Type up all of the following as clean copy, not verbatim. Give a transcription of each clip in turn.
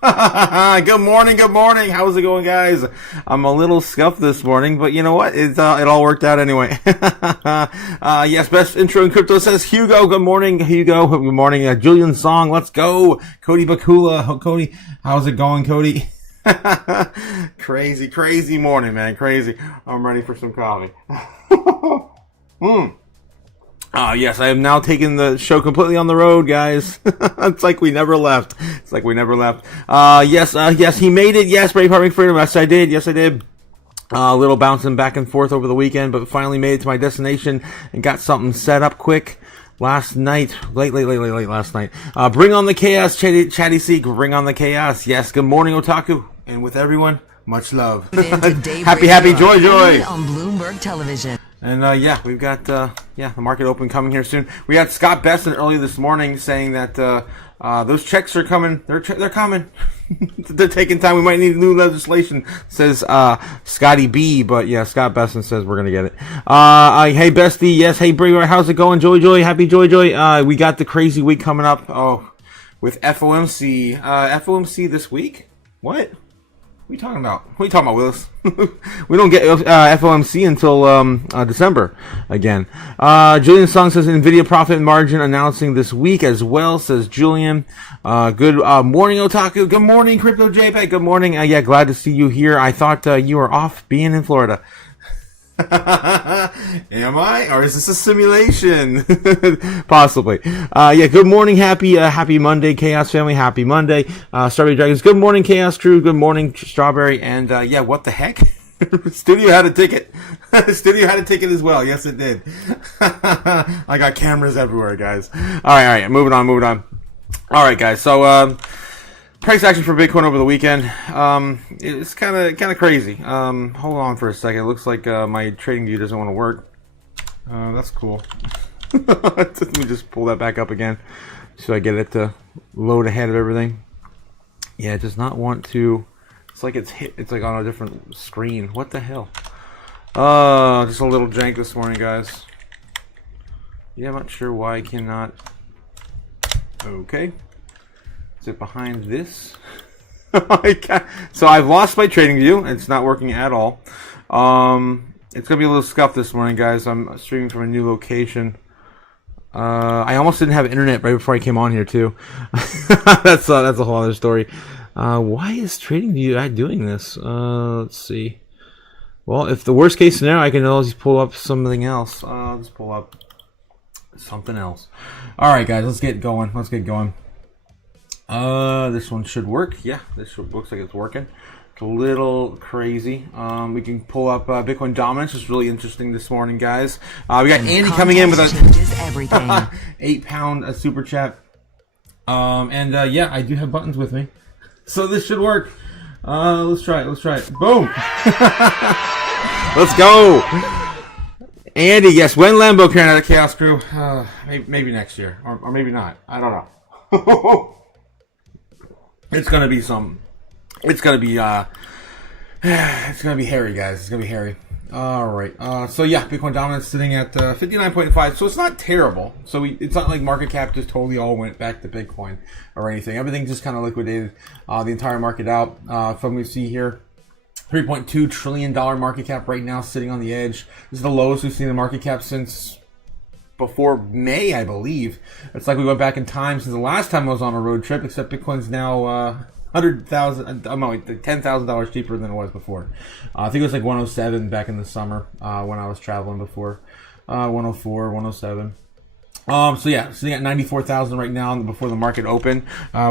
Good morning, good morning. How's it going, guys? I'm a little scuffed this morning, but you know what? It all worked out anyway. Yes, best intro in crypto says Hugo. Good morning, Hugo. Good morning, Julian Song. Let's go. Cody Bakula. Cody, how's it going, Cody? Crazy morning, man. Crazy. I'm ready for some coffee. Yes, I have now taken the show completely on the road, guys. It's like we never left. Yes, he made it. Yes, Braveheart McFreedom. Yes, I did. A little bouncing back and forth over the weekend, but finally made it to my destination and got something set up quick last night. Late last night. Bring on the chaos, Chatty Seek. Bring on the chaos. Yes, good morning, Otaku. And with everyone, much love. happy, joy. On Bloomberg Television. And we've got the market open coming here soon. We had Scott Besson early this morning saying that those checks are coming. They're coming. They're taking time. We might need new legislation, says Scotty B. But yeah, Scott Besson says we're gonna get it. Hey Bestie, yes. Hey Brewer, how's it going? Joy, happy joy. We got the crazy week coming up. Oh, with FOMC. FOMC this week? What? What are you talking about, Willis? We don't get FOMC until December again. Julian Song says NVIDIA profit margin announcing this week as well, says Julian. Good morning, Otaku. Good morning, Crypto JPEG. Good morning. Glad to see you here. I thought you were off being in Florida. Am I? Or is this a simulation? Possibly. Good morning, happy Monday, Chaos family. Happy Monday. Strawberry Dragons. Good morning, Chaos crew. Good morning, Strawberry. And, what the heck? Studio had a ticket. Studio had a ticket as well. Yes, it did. I got cameras everywhere, guys. All right. Moving on. All right, guys. So, price action for Bitcoin over the weekend. It's kind of crazy. Hold on for a second. It looks like my trading view doesn't want to work. That's cool. Let me just pull that back up again so I get it to load ahead of everything. Yeah, it does not want to. It's like it's like on a different screen. What the hell? Just a little jank this morning, guys. Yeah, I'm not sure why I cannot. Okay. Is it behind this? So I've lost my trading view. It's not working at all. It's going to be a little scuffed this morning, guys. I'm streaming from a new location. I almost didn't have internet right before I came on here, too. That's a whole other story. Why is trading view doing this? Let's see. Well, if the worst case scenario, I can always pull up something else. Let's pull up something else. All right, guys, let's get going. This one should work. Yeah, looks like it's working. It's a little crazy. We can pull up Bitcoin dominance. It's really interesting this morning, guys. We got Andy coming in with a £8 super chat. I do have buttons with me, so this should work. Let's try it. Boom. Let's go. Andy, yes. When Lambo carrying out a Chaos Crew? Maybe next year, or maybe not. I don't know. It's gonna be something. It's gonna be hairy, guys. It's gonna be hairy. All right. Bitcoin dominance sitting at 59.5. So it's not terrible. So it's not like market cap just totally all went back to Bitcoin or anything. Everything just kind of liquidated the entire market out. From we see here, $3.2 trillion market cap right now, sitting on the edge. This is the lowest we've seen the market cap since before May, I believe. It's like we went back in time since the last time I was on a road trip, except Bitcoin's now $10,000 cheaper than it was before. I think it was like 107 back in the summer when I was traveling before. 104, 107. Sitting at 94,000 right now before the market opened.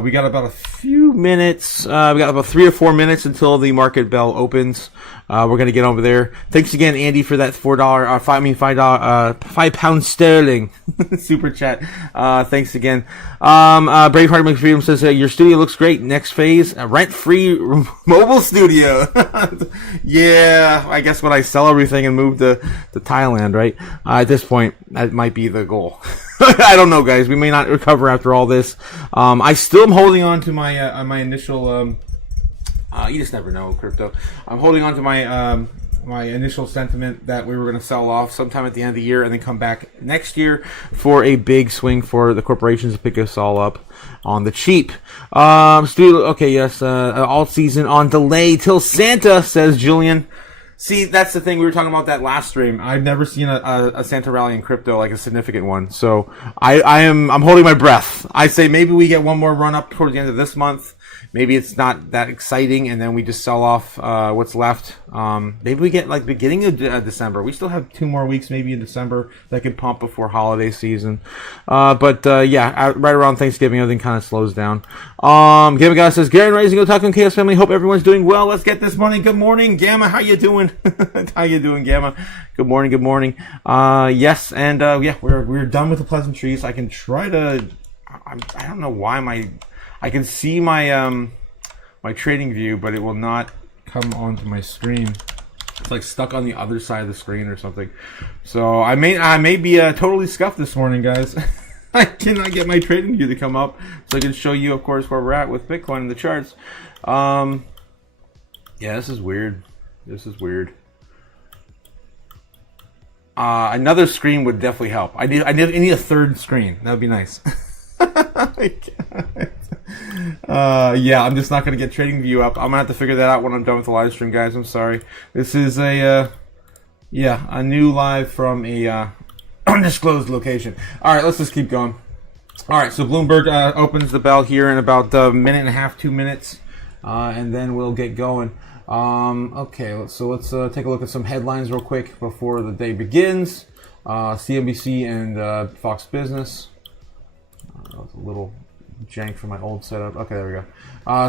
We got about a few minutes. We got about 3 or 4 minutes until the market bell opens. We're gonna get over there. Thanks again, Andy, for that £5 sterling super chat. Thanks again. Braveheart McFreedom says your studio looks great. Next phase, rent-free mobile studio. Yeah, I guess when I sell everything and move to Thailand, right? At this point, that might be the goal. I don't know, guys. We may not recover after all this. I still am holding on to my my initial. You just never know, crypto. I'm holding on to my my initial sentiment that we were going to sell off sometime at the end of the year and then come back next year for a big swing for the corporations to pick us all up on the cheap. Okay, yes, all season on delay till Santa, says Julian. See, that's the thing. We were talking about that last stream. I've never seen a Santa rally in crypto, like a significant one. So I'm holding my breath. I say maybe we get one more run up towards the end of this month. Maybe it's not that exciting, and then we just sell off what's left. Maybe we get like beginning of December. We still have 2 more weeks maybe in December that could pump before holiday season. But right around Thanksgiving, everything kind of slows down. Gamma Guy says, Garen Rising, Otaku and Chaos Family. Hope everyone's doing well. Let's get this money. Good morning, Gamma. How you doing? How you doing, Gamma? Good morning. Good morning. Yes, and we're done with the pleasantries. I can try to. I don't know why I can see my my trading view, but it will not come onto my screen. It's like stuck on the other side of the screen or something. So I may be totally scuffed this morning, guys. I cannot get my trading view to come up, so I can show you, of course, where we're at with Bitcoin in the charts. Yeah, this is weird. This is weird. Another screen would definitely help. I need a third screen. That would be nice. Yeah, I'm just not going to get trading view up. I'm going to have to figure that out when I'm done with the live stream, guys. I'm sorry. This is a new live from a undisclosed location. All right, let's just keep going. All right, so Bloomberg opens the bell here in about a minute and a half, 2 minutes, and then we'll get going. Okay, so let's take a look at some headlines real quick before the day begins. CNBC and Fox Business. That was a little jank from my old setup. Okay, there we go.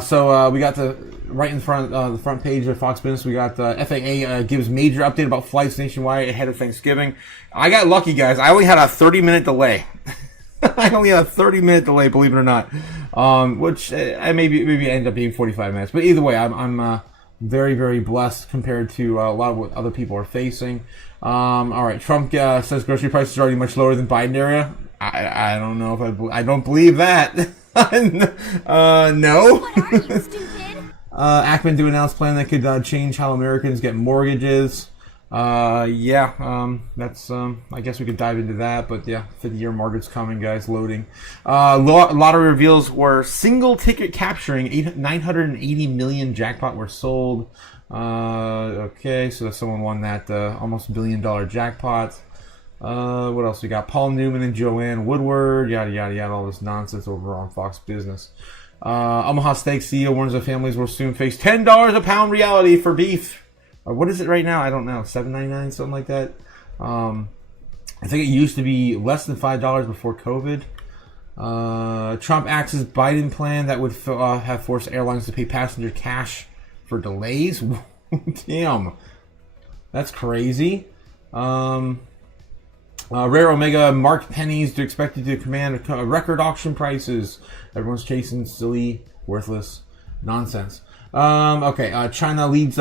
So we got right in front, the front page of Fox Business, we got FAA gives major update about flights nationwide ahead of Thanksgiving. I got lucky, guys. I only had a 30-minute delay. I only had a 30-minute delay, believe it or not. Which maybe ended up being 45 minutes. But either way, I'm very, very blessed compared to a lot of what other people are facing. All right, Trump says grocery prices are already much lower than Biden era. I don't know if I don't believe that. No. What are you, stupid? Ackman to announce plan that could change how Americans get mortgages. That's I guess we could dive into that, but yeah, 50-year mortgage coming, guys, loading. Lottery reveals were single ticket capturing 980 million jackpot were sold. Okay, so someone won that almost $1 billion jackpot. What else we got? Paul Newman and Joanne Woodward, yada yada yada, all this nonsense over on Fox Business. Omaha Steak CEO warns that families will soon face $10 a pound reality for beef. What is it right now? I don't know. $7.99, something like that. I think it used to be less than $5 before COVID. Trump axes Biden plan that would have forced airlines to pay passenger cash for delays. Damn, that's crazy. Rare Omega marked pennies expected to command record auction prices. Everyone's chasing silly, worthless nonsense. Okay, China leads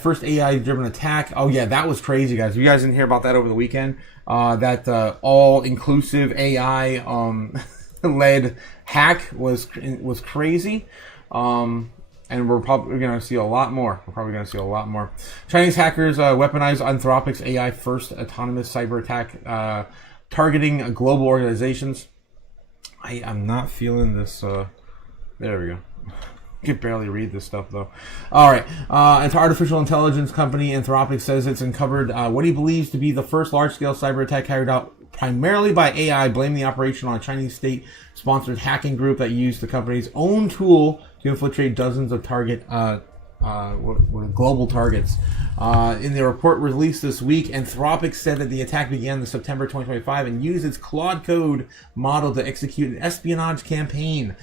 first AI-driven attack. Oh yeah, that was crazy, guys. You guys didn't hear about that over the weekend? That all-inclusive AI led hack was crazy. And we're probably going to see a lot more. Chinese hackers weaponize Anthropic's AI-first autonomous cyber attack, targeting global organizations. I'm not feeling this. There we go. I can barely read this stuff, though. All right. Into artificial intelligence company Anthropic says it's uncovered what he believes to be the first large-scale cyber attack carried out primarily by AI, blaming the operation on a Chinese state-sponsored hacking group that used the company's own tool to infiltrate dozens of global targets. In the report released this week, Anthropic said that the attack began in September 2025 and used its Claude Code model to execute an espionage campaign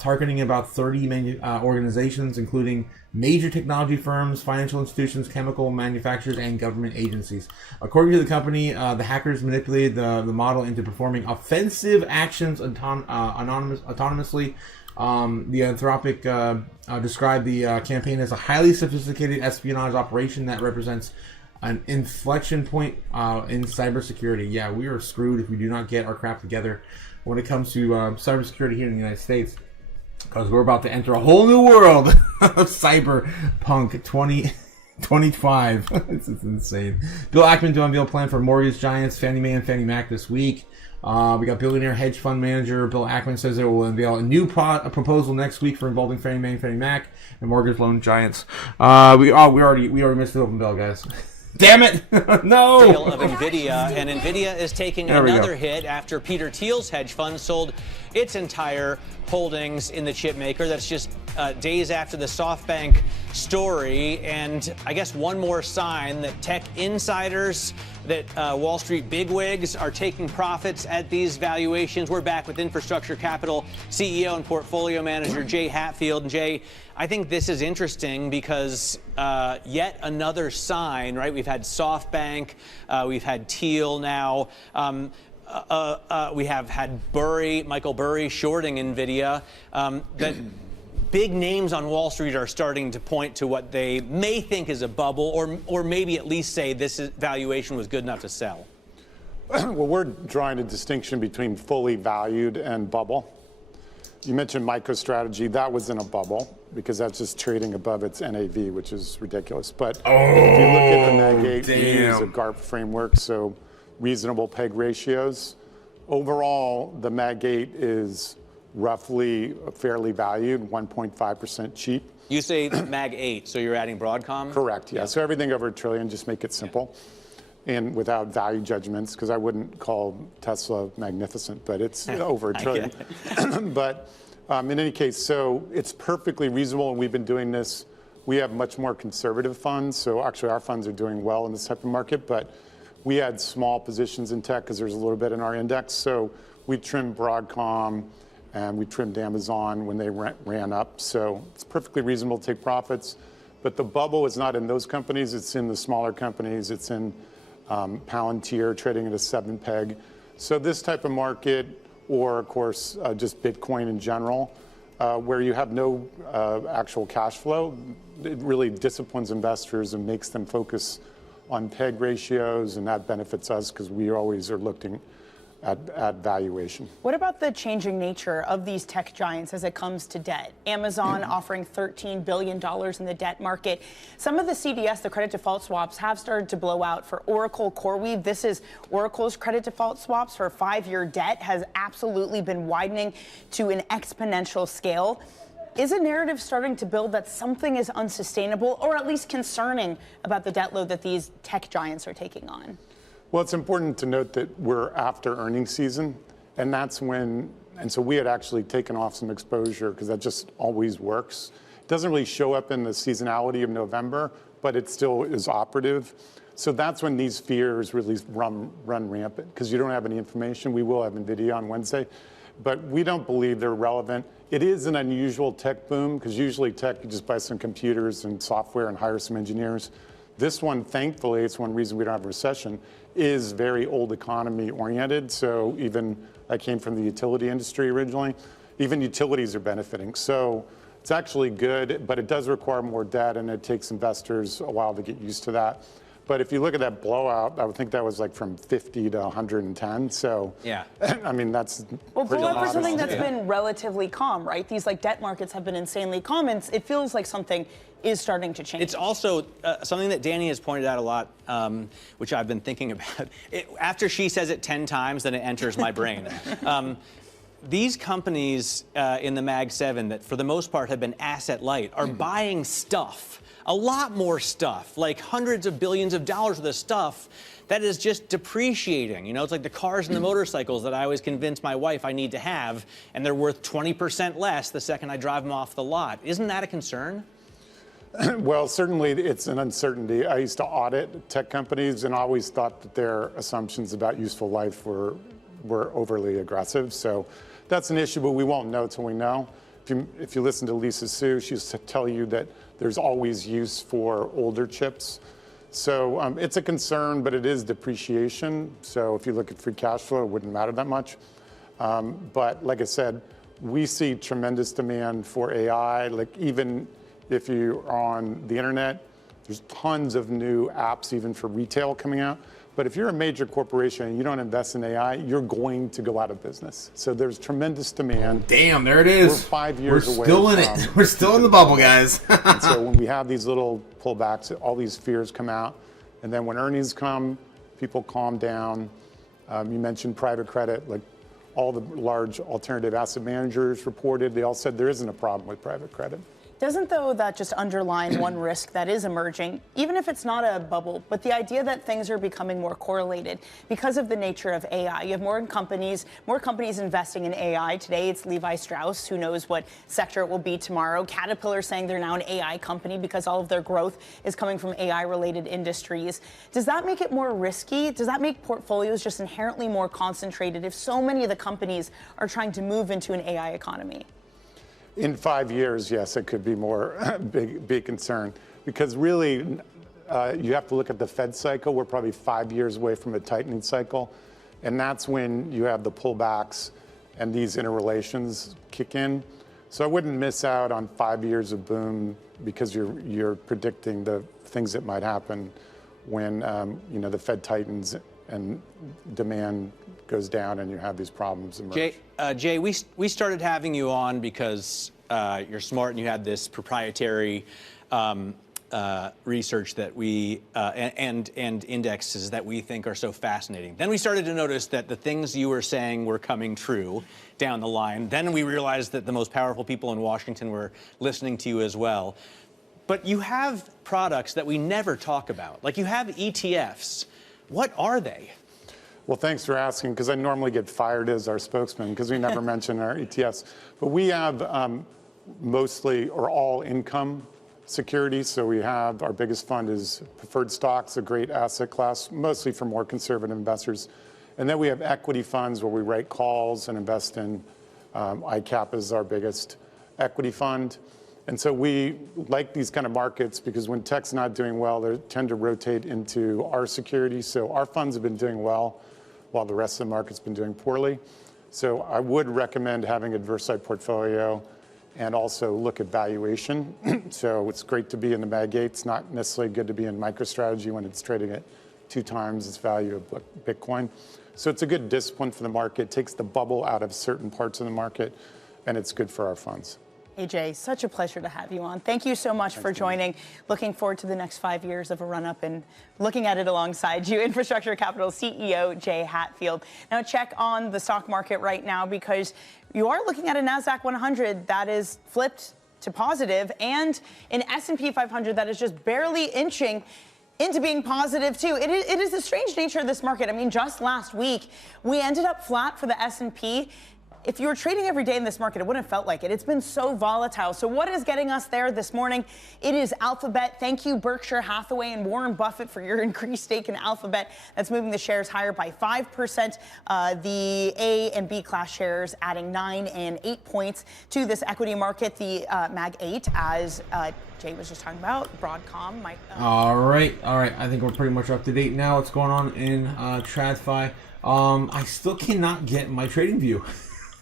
targeting about 30 organizations, including major technology firms, financial institutions, chemical manufacturers, and government agencies. According to the company, the hackers manipulated the model into performing offensive actions autonomously. The Anthropic described the campaign as a highly sophisticated espionage operation that represents an inflection point in cybersecurity. Yeah, we are screwed if we do not get our crap together when it comes to cybersecurity here in the United States, because we're about to enter a whole new world of cyberpunk 25. This is insane. Bill Ackman to unveil plan for mortgage giants Fannie Mae and Fannie Mac this week. We got billionaire hedge fund manager Bill Ackman says they will unveil a new proposal next week for involving Fannie Mae and Fannie Mac and mortgage loan giants. We already missed the open bell, guys. Damn it! No! Sale of NVIDIA, and NVIDIA is taking another hit after Peter Thiel's hedge fund sold its entire holdings in the chip maker. That's just days after the SoftBank story, and I guess one more sign that tech insiders, that Wall Street bigwigs are taking profits at these valuations. We're back with Infrastructure Capital CEO and portfolio manager Jay Hatfield. And Jay, I think this is interesting because yet another sign, right? We've had SoftBank, we've had Thiel now. We have had Michael Burry shorting NVIDIA. That big names on Wall Street are starting to point to what they may think is a bubble, or maybe at least say this valuation was good enough to sell. Well, we're drawing a distinction between fully valued and bubble. You mentioned MicroStrategy. That was in a bubble because that's just trading above its NAV, which is ridiculous. But if you look at the Mag 8, we use a GARP framework, so reasonable peg ratios. Overall, the Mag 8 is roughly fairly valued, 1.5% cheap. You say Mag 8, so you're adding Broadcom? Correct, yeah. So everything over $1 trillion, just make it simple. And without value judgments, because I wouldn't call Tesla magnificent, but it's over $1 trillion. But in any case, so it's perfectly reasonable, and we've been doing this. We have much more conservative funds, so actually our funds are doing well in this type of market, but we had small positions in tech because there's a little bit in our index. So we trimmed Broadcom and we trimmed Amazon when they ran up. So it's perfectly reasonable to take profits. But the bubble is not in those companies. It's in the smaller companies. It's in Palantir trading at a 7 peg. So this type of market, or of course, just Bitcoin in general, where you have no actual cash flow, it really disciplines investors and makes them focus on peg ratios, and that benefits us because we always are looking at valuation. What about the changing nature of these tech giants as it comes to debt? Amazon offering $13 billion in the debt market. Some of the CDS, the credit default swaps, have started to blow out for Oracle CoreWeave. This is Oracle's credit default swaps for 5-year debt has absolutely been widening to an exponential scale. Is a narrative starting to build that something is unsustainable, or at least concerning about the debt load that these tech giants are taking on? Well, it's important to note that we're after earnings season, and that's when, and so we had actually taken off some exposure because that just always works. It doesn't really show up in the seasonality of November, but it still is operative. So that's when these fears really run rampant because you don't have any information. We will have NVIDIA on Wednesday, but we don't believe they're relevant. It is an unusual tech boom because usually tech, you just buy some computers and software and hire some engineers. This one, thankfully, it's one reason we don't have a recession, is very old economy oriented. So even, I came from the utility industry originally, even utilities are benefiting. So it's actually good, but it does require more debt and it takes investors a while to get used to that. But if you look at that blowout, I would think that was like from 50 to 110. So, yeah, I mean, that's well, blowout for something that's been relatively calm, right? These like debt markets have been insanely calm, and it feels like something is starting to change. It's also something that Danny has pointed out a lot, which I've been thinking about. After she says it 10 times, then it enters my brain. These companies in the Mag 7 that for the most part have been asset light are buying stuff. A lot more stuff, like hundreds of billions of dollars worth of stuff that is just depreciating. You know, it's like the cars and the motorcycles that I always convince my wife I need to have, and they're worth 20% less the second I drive them off the lot. Isn't that a concern? Well, certainly it's an uncertainty. I used to audit tech companies and always thought that their assumptions about useful life were overly aggressive. So that's an issue, but we won't know till we know. If you listen to Lisa Su, she used to tell you that there's always use for older chips. So it's a concern, but it is depreciation. So if you look at free cash flow, it wouldn't matter that much. But like I said, we see tremendous demand for AI. Like even if you're on the internet, there's tons of new apps even for retail coming out. But if you're a major corporation and you don't invest in AI, you're going to go out of business. So there's tremendous demand. Damn, there it is. We're 5 years away. We're still in it. We're still in the bubble, guys. And so when we have these little pullbacks, all these fears come out. And then when earnings come, people calm down. You mentioned private credit. Like all the large alternative asset managers reported, they all said there isn't a problem with private credit. Doesn't, though, that just underline one risk that is emerging, even if it's not a bubble, but the idea that things are becoming more correlated because of the nature of AI? You have more companies investing in AI. Today, it's Levi Strauss. Who knows what sector it will be tomorrow? Caterpillar saying they're now an AI company because all of their growth is coming from AI-related industries. Does that make it more risky? Does that make portfolios just inherently more concentrated if so many of the companies are trying to move into an AI economy? In 5 years, yes, it could be more big concern, because really you have to look at the Fed cycle. We're probably 5 years away from a tightening cycle, and that's when you have the pullbacks and these interrelations kick in. So I wouldn't miss out on 5 years of boom because you're predicting the things that might happen when the Fed tightens and demand goes down and you have these problems emerge. Jay, we started having you on because you're smart and you had this proprietary research that we and indexes that we think are so fascinating. Then we started to notice that the things you were saying were coming true down the line. Then we realized that the most powerful people in Washington were listening to you as well. But you have products that we never talk about. Like you have ETFs. What are they? Well, thanks for asking, because I normally get fired as our spokesman because we never mention our ETFs. But we have mostly or all income securities. So we have our biggest fund is preferred stocks, a great asset class, mostly for more conservative investors. And then we have equity funds where we write calls and invest in ICAP is our biggest equity fund. And so we like these kind of markets because when tech's not doing well, they tend to rotate into our securities. So our funds have been doing well while the rest of the market's been doing poorly. So I would recommend having a diversified portfolio and also look at valuation. So it's great to be in the Mag 8. It's not necessarily good to be in MicroStrategy when it's trading at 2 times its value of Bitcoin. So it's a good discipline for the market. It takes the bubble out of certain parts of the market, and it's good for our funds. AJ, such a pleasure to have you on. Thank you so much for joining. Looking forward to the next 5 years of a run-up and looking at it alongside you. Infrastructure Capital CEO Jay Hatfield. Now check on the stock market right now because you are looking at a NASDAQ 100 that is flipped to positive and an S&P 500 that is just barely inching into being positive too. It is the strange nature of this market. I mean, just last week, we ended up flat for the S&P. If you were trading every day in this market, it wouldn't have felt like it. It's been so volatile. So what is getting us there this morning? It is Alphabet. Thank you, Berkshire Hathaway and Warren Buffett, for your increased stake in Alphabet. That's moving the shares higher by 5%. The A and B class shares adding 9 and 8 points to this equity market. The Mag 8, as Jay was just talking about, Broadcom. All right. I think we're pretty much up to date now. What's going on in TradFi? I still cannot get my trading view.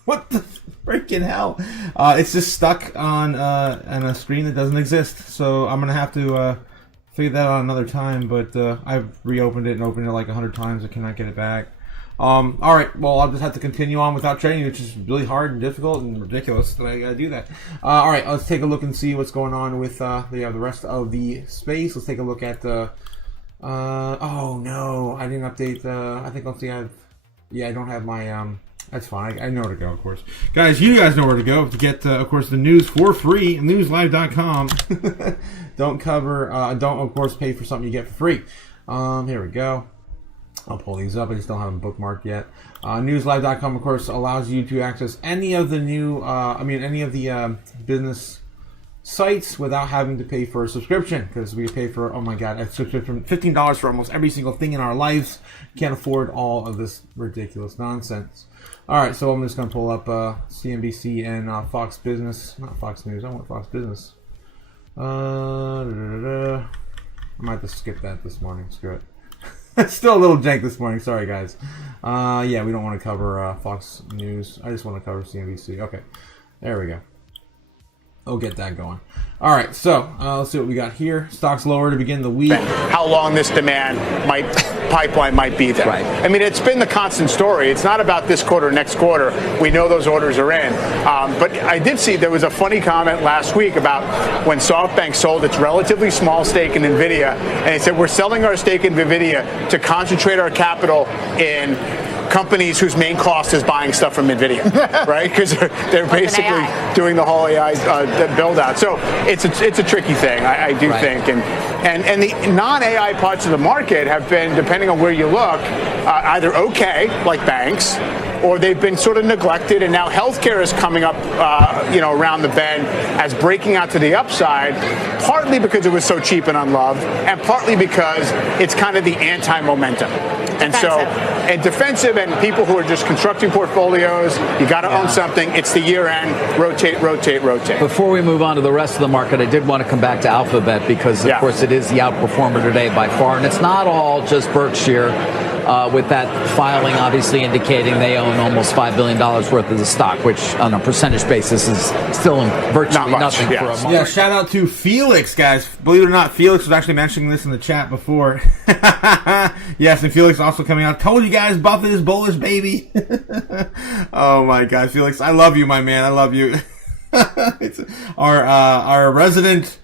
What the freaking hell? It's just stuck on a screen that doesn't exist. So I'm going to have to figure that out another time. But I've reopened it and opened it like 100 times. I cannot get it back. All right. Well, I'll just have to continue on without trading, which is really hard and difficult and ridiculous that I got to do that. All right. Let's take a look and see what's going on with the rest of the space. Let's take a look at the... oh, no. I didn't update I think I'll see. I don't have my... That's fine. I know where to go, of course. Guys, you guys know where to go to get, of course, the news for free. Newslive.com. Don't, of course, pay for something you get for free. Here we go. I'll pull these up. I just don't have them bookmarked yet. Newslive.com, of course, allows you to access any of the new, business sites without having to pay for a subscription, because we pay for, oh my god, a subscription, $15 for almost every single thing in our lives. Can't afford all of this ridiculous nonsense. Alright, so I'm just going to pull up CNBC and Fox Business. Not Fox News, I want Fox Business. I might have to skip that this morning, screw it. It's still a little jank this morning, sorry guys. Yeah, we don't want to cover Fox News. I just want to cover CNBC. Okay, there we go. I'll get that going. All right, so let's see what we got here. Stocks lower to begin the week. How long this demand might pipeline might be there. Right. I mean, it's been the constant story. It's not about this quarter, next quarter. We know those orders are in. But I did see there was a funny comment last week about when SoftBank sold its relatively small stake in NVIDIA, and it said, we're selling our stake in NVIDIA to concentrate our capital in companies whose main cost is buying stuff from NVIDIA, right? Because they're basically doing the whole AI build out. So it's a tricky thing, I do think. And the non-AI parts of the market have been, depending on where you look, either okay, like banks, or they've been sort of neglected, and now healthcare is coming up, around the bend as breaking out to the upside, partly because it was so cheap and unloved, and partly because it's kind of the anti-momentum. And defensive, and people who are just constructing portfolios, you got to own something. It's the year end. Rotate, rotate, rotate. Before we move on to the rest of the market, I did want to come back to Alphabet because, of course, it is the outperformer today by far, and it's not all just Berkshire. With that filing obviously indicating they own almost $5 billion worth of the stock, which on a percentage basis is still virtually nothing for a month. Yeah, shout out to Felix, guys. Believe it or not, Felix was actually mentioning this in the chat before. Yes, and Felix also coming out. Told you guys, Buffett is bullish, baby. Oh my God, Felix, I love you, my man. I love you. It's our resident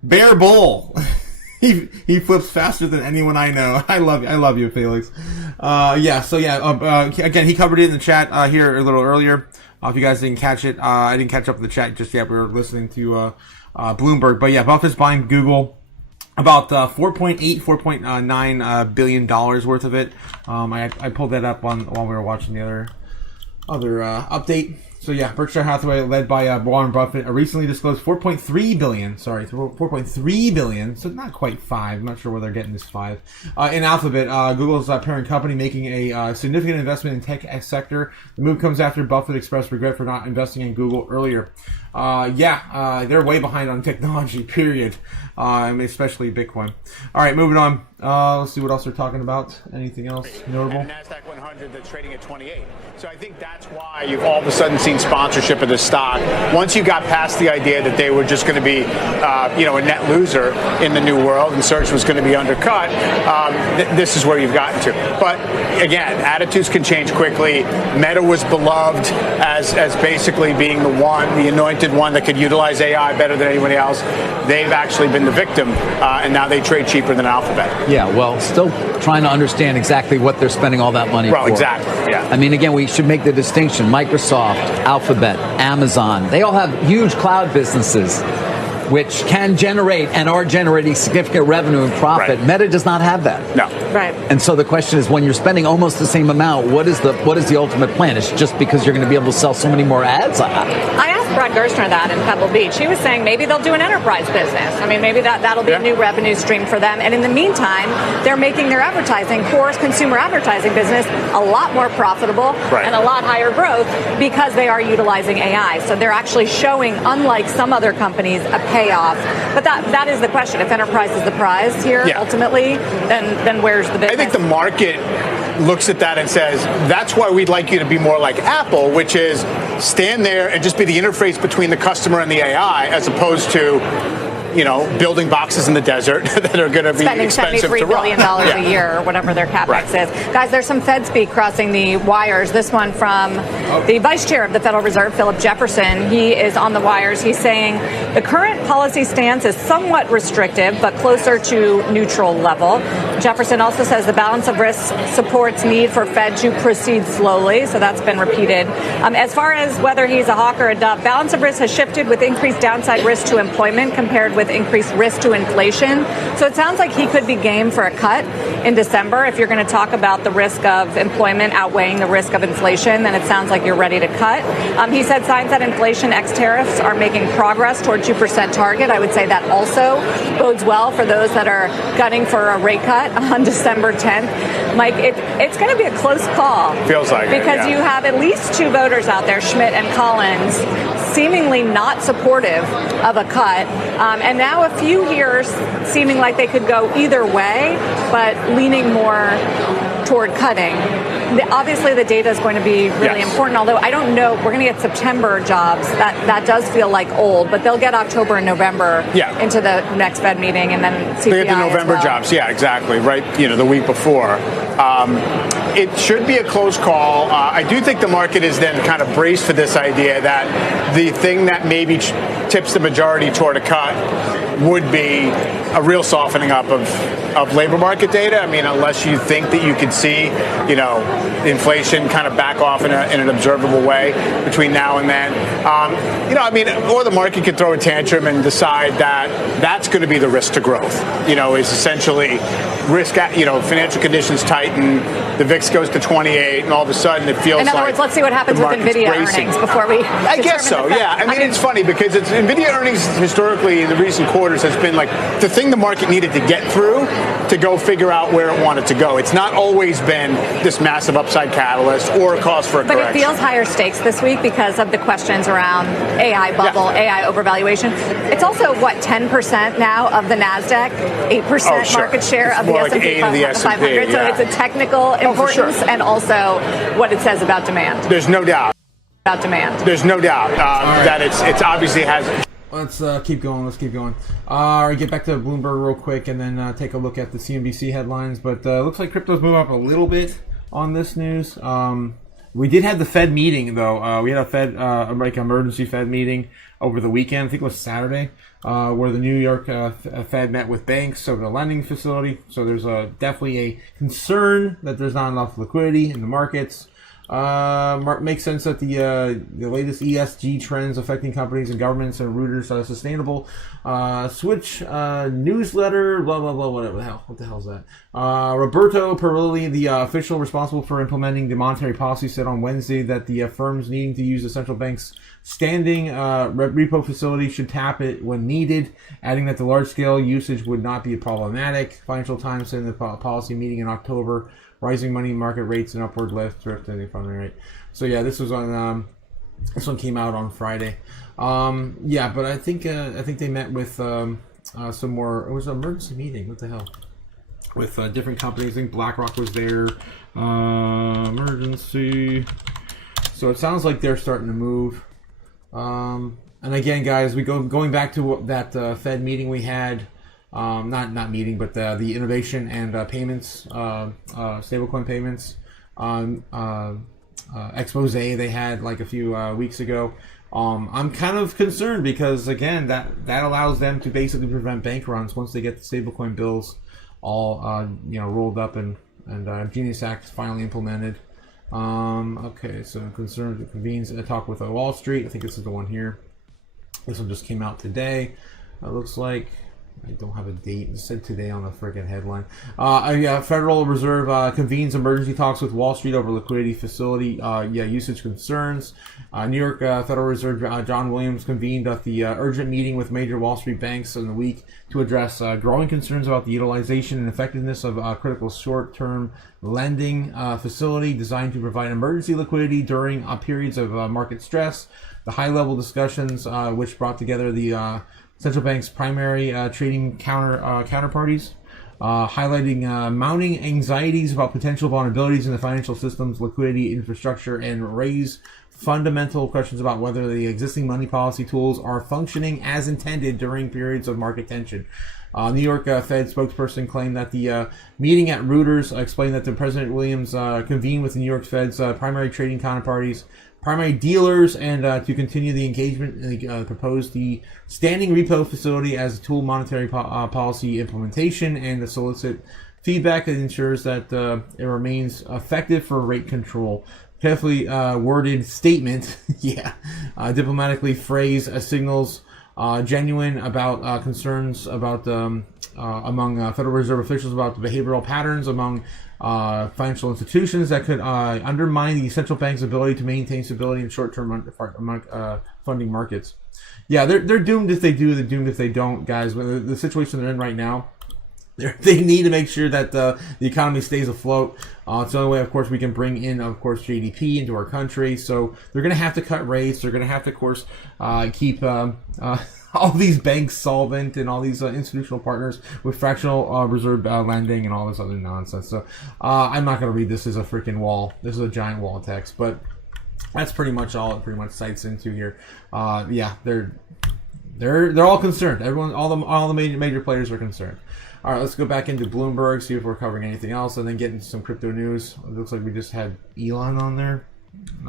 bear bull. He flips faster than anyone I know. I love you, Felix. Again, he covered it in the chat here a little earlier. If you guys didn't catch it, I didn't catch up with the chat just yet. We were listening to Bloomberg. But yeah, Buffett's buying Google. About $4.9 billion worth of it. I pulled that up while we were watching the other update. So yeah, Berkshire Hathaway, led by Warren Buffett, recently disclosed $4.3 billion, so not quite 5. I'm not sure where they're getting this 5. In Alphabet, Google's parent company, making a significant investment in tech sector. The move comes after Buffett expressed regret for not investing in Google earlier. They're way behind on technology, period. Especially Bitcoin. All right, moving on. Let's see what else they're talking about. Anything else notable? And NASDAQ 100 that's trading at 28. So I think that's why you've all of a sudden seen sponsorship of this stock. Once you got past the idea that they were just going to be, a net loser in the new world and search was going to be undercut, this is where you've gotten to. But again, attitudes can change quickly. Meta was beloved as basically being the anointed one that could utilize AI better than anyone else. They've actually been the victim, and now they trade cheaper than Alphabet. Yeah, well, still trying to understand exactly what they're spending all that money for. Well, exactly, yeah. I mean, again, we should make the distinction. Microsoft, Alphabet, Amazon, they all have huge cloud businesses which can generate and are generating significant revenue and profit. Right. Meta does not have that. No. Right. And so the question is, when you're spending almost the same amount, what is the ultimate plan? Is it just because you're going to be able to sell so many more ads? I asked Brad Gerstner that in Pebble Beach. He was saying maybe they'll do an enterprise business. I mean, maybe that'll be a new revenue stream for them. And in the meantime, they're making their core consumer advertising business a lot more profitable and a lot higher growth because they are utilizing AI. So they're actually showing, unlike some other companies, a payoff. But that is the question. If enterprise is the prize here, ultimately, then where's the business? I think the market looks at that and says, that's why we'd like you to be more like Apple, which is stand there and just be the interface between the customer and the AI, as opposed to building boxes in the desert that are going to be expensive to run. $73 billion a year, or whatever their capex is. Guys, there's some Fed speak crossing the wires. This one from the Vice Chair of the Federal Reserve, Philip Jefferson. He is on the wires. He's saying the current policy stance is somewhat restrictive, but closer to neutral level. Jefferson also says the balance of risk supports need for Fed to proceed slowly. So that's been repeated. As far as whether he's a hawk or a dove, balance of risk has shifted with increased downside risk to employment compared with increased risk to inflation. So it sounds like he could be game for a cut in December. If you're going to talk about the risk of employment outweighing the risk of inflation, then it sounds like you're ready to cut. He said signs that inflation ex tariffs are making progress toward 2% target. I would say that also bodes well for those that are gunning for a rate cut on December 10th. Mike, it's going to be a close call. Feels like because you have at least two voters out there, Schmidt and Collins, seemingly not supportive of a cut. And now a few here seeming like they could go either way, but leaning more toward cutting. Obviously, the data is going to be really important, although I don't know. We're going to get September jobs. That does feel like old, but they'll get October and November into the next Fed meeting, and then CPI they get the November jobs. Yeah, exactly. Right, the week before. It should be a close call. I do think the market is then kind of braced for this idea that the thing that maybe tips the majority toward a cut would be a real softening up of labor market data. I mean, unless you think that you could see, inflation kind of back off in an observable way between now and then. Or the market could throw a tantrum and decide that that's going to be the risk to growth. Is essentially risk. Financial conditions tighten, the VIX goes to 28, and all of a sudden it feels like. In other words, let's see what happens with NVIDIA earnings before we. I guess so. Yeah. I mean, it's funny because NVIDIA earnings historically in the recent quarters has been like the thing the market needed to get through to go figure out where it wanted to go. It's not always been this massive upside catalyst or a cause for a correction. But it feels higher stakes this week because of the questions around AI bubble, AI overvaluation. It's also, 10% now of the NASDAQ, 8% market share of the S&P 500. So it's a technical importance and also what it says about demand. There's no doubt. There's no doubt that it's obviously has. Let's keep going. All right, get back to Bloomberg real quick and then take a look at the CNBC headlines. But looks like crypto's moving up a little bit on this news. We did have the Fed meeting, though. We had a Fed, emergency Fed meeting over the weekend. I think it was Saturday, where the New York Fed met with banks over the lending facility. So there's definitely a concern that there's not enough liquidity in the markets. Makes sense that the latest ESG trends affecting companies and governments and Reuters sustainable switch newsletter, blah blah blah, whatever the hell. What the hell is that? Roberto Perilli, the official responsible for implementing the monetary policy, said on Wednesday that the firms needing to use the central bank's standing repo facility should tap it when needed, adding that the large-scale usage would not be problematic. Financial Times said in the policy meeting in October, rising money market rates and upward lift, thrift and funding rate. So yeah, this was on. This one came out on Friday. But I think they met with some more. It was an emergency meeting. What the hell? With different companies. I think BlackRock was there. Emergency. So it sounds like they're starting to move. And again, guys, going back to that Fed meeting we had. Not meeting, but the innovation and payments, stablecoin payments expose they had like a few weeks ago. I'm kind of concerned because again that allows them to basically prevent bank runs once they get the stablecoin bills all rolled up and Genius Act is finally implemented. Okay, so concerned convenes a talk with Wall Street. I think this is the one here. This one just came out today. It looks like. I don't have a date. It said today on the freaking headline. Federal Reserve convenes emergency talks with Wall Street over liquidity facility usage concerns. New York Federal Reserve John Williams convened at the urgent meeting with major Wall Street banks in the week to address growing concerns about the utilization and effectiveness of critical short-term lending facility designed to provide emergency liquidity during periods of market stress. The high-level discussions, which brought together the central bank's primary trading counterparties, highlighting mounting anxieties about potential vulnerabilities in the financial system's liquidity infrastructure and raise fundamental questions about whether the existing money policy tools are functioning as intended during periods of market tension. New York Fed spokesperson claimed that the meeting at Reuters explained that the President Williams convened with the New York Fed's primary trading counterparties, primary dealers, and to continue the engagement, proposed the standing repo facility as a tool monetary policy implementation and to solicit feedback that ensures that it remains effective for rate control. Carefully worded statement, diplomatically phrased signals genuine about concerns about among Federal Reserve officials about the behavioral patterns among financial institutions that could undermine the central bank's ability to maintain stability in short-term funding markets. Yeah, they're doomed if they do. They're doomed if they don't, guys. The situation they're in right now, They need to make sure that the economy stays afloat. It's the only way, of course, we can bring in, of course, GDP into our country. So they're going to have to cut rates. They're going to have to, of course, keep all these banks solvent and all these institutional partners with fractional reserve lending and all this other nonsense. So I'm not going to read this as a freaking wall. This is a giant wall of text, but that's pretty much all it pretty much cites into here. Yeah, they're all concerned. Everyone, all the major players are concerned. All right, let's go back into Bloomberg, see if we're covering anything else, and then get into some crypto news. It looks like we just had Elon on there.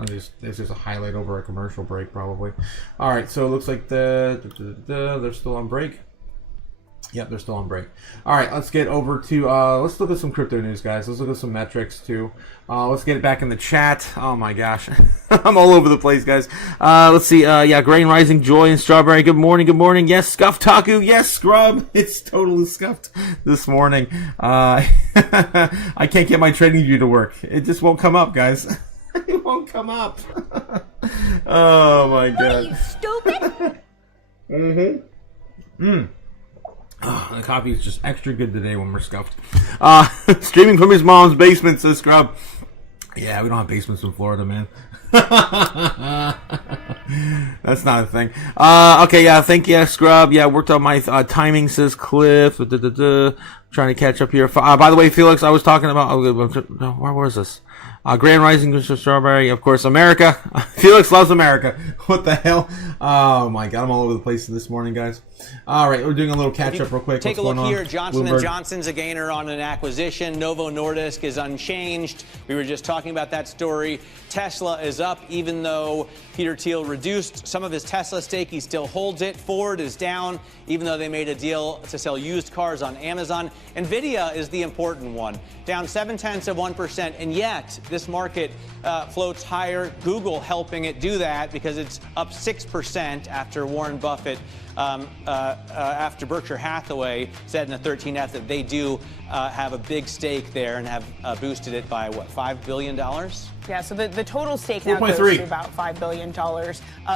There's just a highlight over a commercial break, probably. All right, so it looks like they're still on break. Yep, they're still on break. All right, let's get over to, let's look at some crypto news, guys. Let's look at some metrics, too. Let's get it back in the chat. Oh, my gosh. I'm all over the place, guys. Let's see. Yeah, Grain Rising, Joy, and Strawberry. Good morning, good morning. Yes, Scuffed Taku. Yes, Scrub. It's totally scuffed this morning. I can't get my trading view to work. It just won't come up, guys. It won't come up. Oh, my God. Are you stupid? The coffee is just extra good today when we're scuffed. Streaming from his mom's basement, says Scrub. Yeah, we don't have basements in Florida, man. That's not a thing. Okay, yeah, thank you, Scrub. Yeah, worked on my timing, says Cliff. Trying to catch up here. By the way, Felix, I was talking about... where was this? Grand Rising, Mr. Strawberry, of course, America. Felix loves America. What the hell? Oh, my God. I'm all over the place this morning, guys. All right, we're doing a little catch-up real quick. Take a look here. Johnson & Johnson's a gainer on an acquisition. Novo Nordisk is unchanged. We were just talking about that story. Tesla is up, even though Peter Thiel reduced some of his Tesla stake. He still holds it. Ford is down, even though they made a deal to sell used cars on Amazon. NVIDIA is the important one, down 0.7%. And yet, this market floats higher. Google helping it do that because it's up 6% after Warren Buffett, after Berkshire Hathaway said in the 13F that they do have a big stake there and have boosted it by, what, $5 billion? Yeah, so the total stake now goes to about $5 billion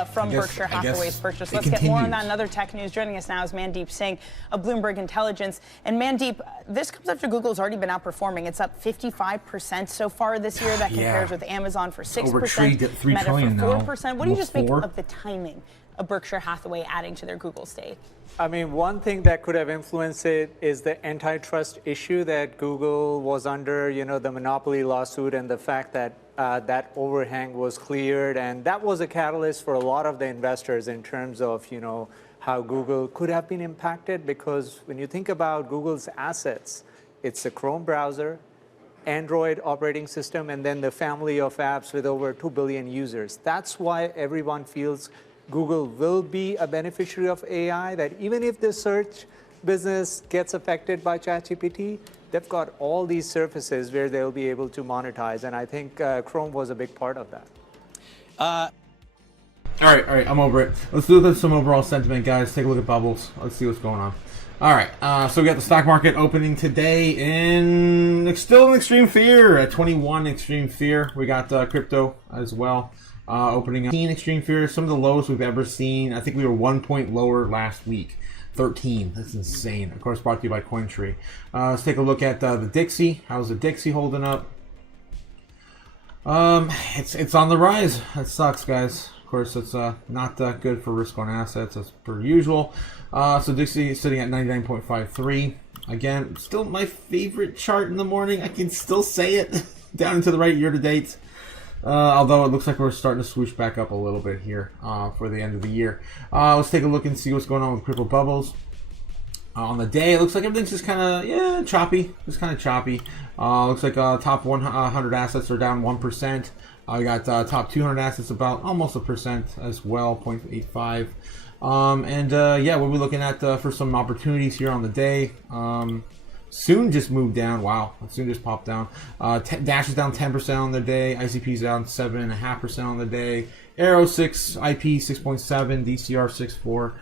from Berkshire Hathaway's purchase. Let's get more on that and other tech news. Joining us now is Mandeep Singh of Bloomberg Intelligence. And Mandeep, this comes after Google's already been outperforming. It's up 55% so far this year. That compares with Amazon for 6%, Meta for 4%. What do you just think of the timing of Berkshire Hathaway adding to their Google stake? I mean, one thing that could have influenced it is the antitrust issue that Google was under, the monopoly lawsuit, and the fact that that overhang was cleared. And that was a catalyst for a lot of the investors in terms of, how Google could have been impacted. Because when you think about Google's assets, it's the Chrome browser, Android operating system, and then the family of apps with over 2 billion users. That's why everyone feels Google will be a beneficiary of AI, that even if the search business gets affected by ChatGPT, they've got all these surfaces where they'll be able to monetize. And I think Chrome was a big part of that. All right, I'm over it. Let's look at some overall sentiment, guys. Take a look at bubbles. Let's see what's going on. All right, so we got the stock market opening today still in extreme fear at 21 extreme fear. We got crypto as well. Opening up 13 extreme fear, some of the lowest we've ever seen. I think we were 1 point lower last week. 13. That's insane. Of course, brought to you by CoinTree. Let's take a look at the Dixie. How's the Dixie holding up? It's on the rise. That sucks, guys. Of course, it's not that good for risk on assets as per usual. So Dixie is sitting at 99.53. Again, still my favorite chart in the morning. I can still say it. Down and to the right year to date. Although it looks like we're starting to swoosh back up a little bit here for the end of the year. Let's take a look and see what's going on with crypto bubbles. On the day, it looks like everything's just kind of, choppy. Just kind of choppy. Looks like top 100 assets are down 1%. We got top 200 assets about almost 1% as well, 0.85. Yeah, what we're looking at for some opportunities here on the day. Soon just moved down. Wow, Soon just popped down. Dash is down 10% on the day. ICP is down 7.5% on the day. Arrow 6, IP 6.7, DCR 6.4.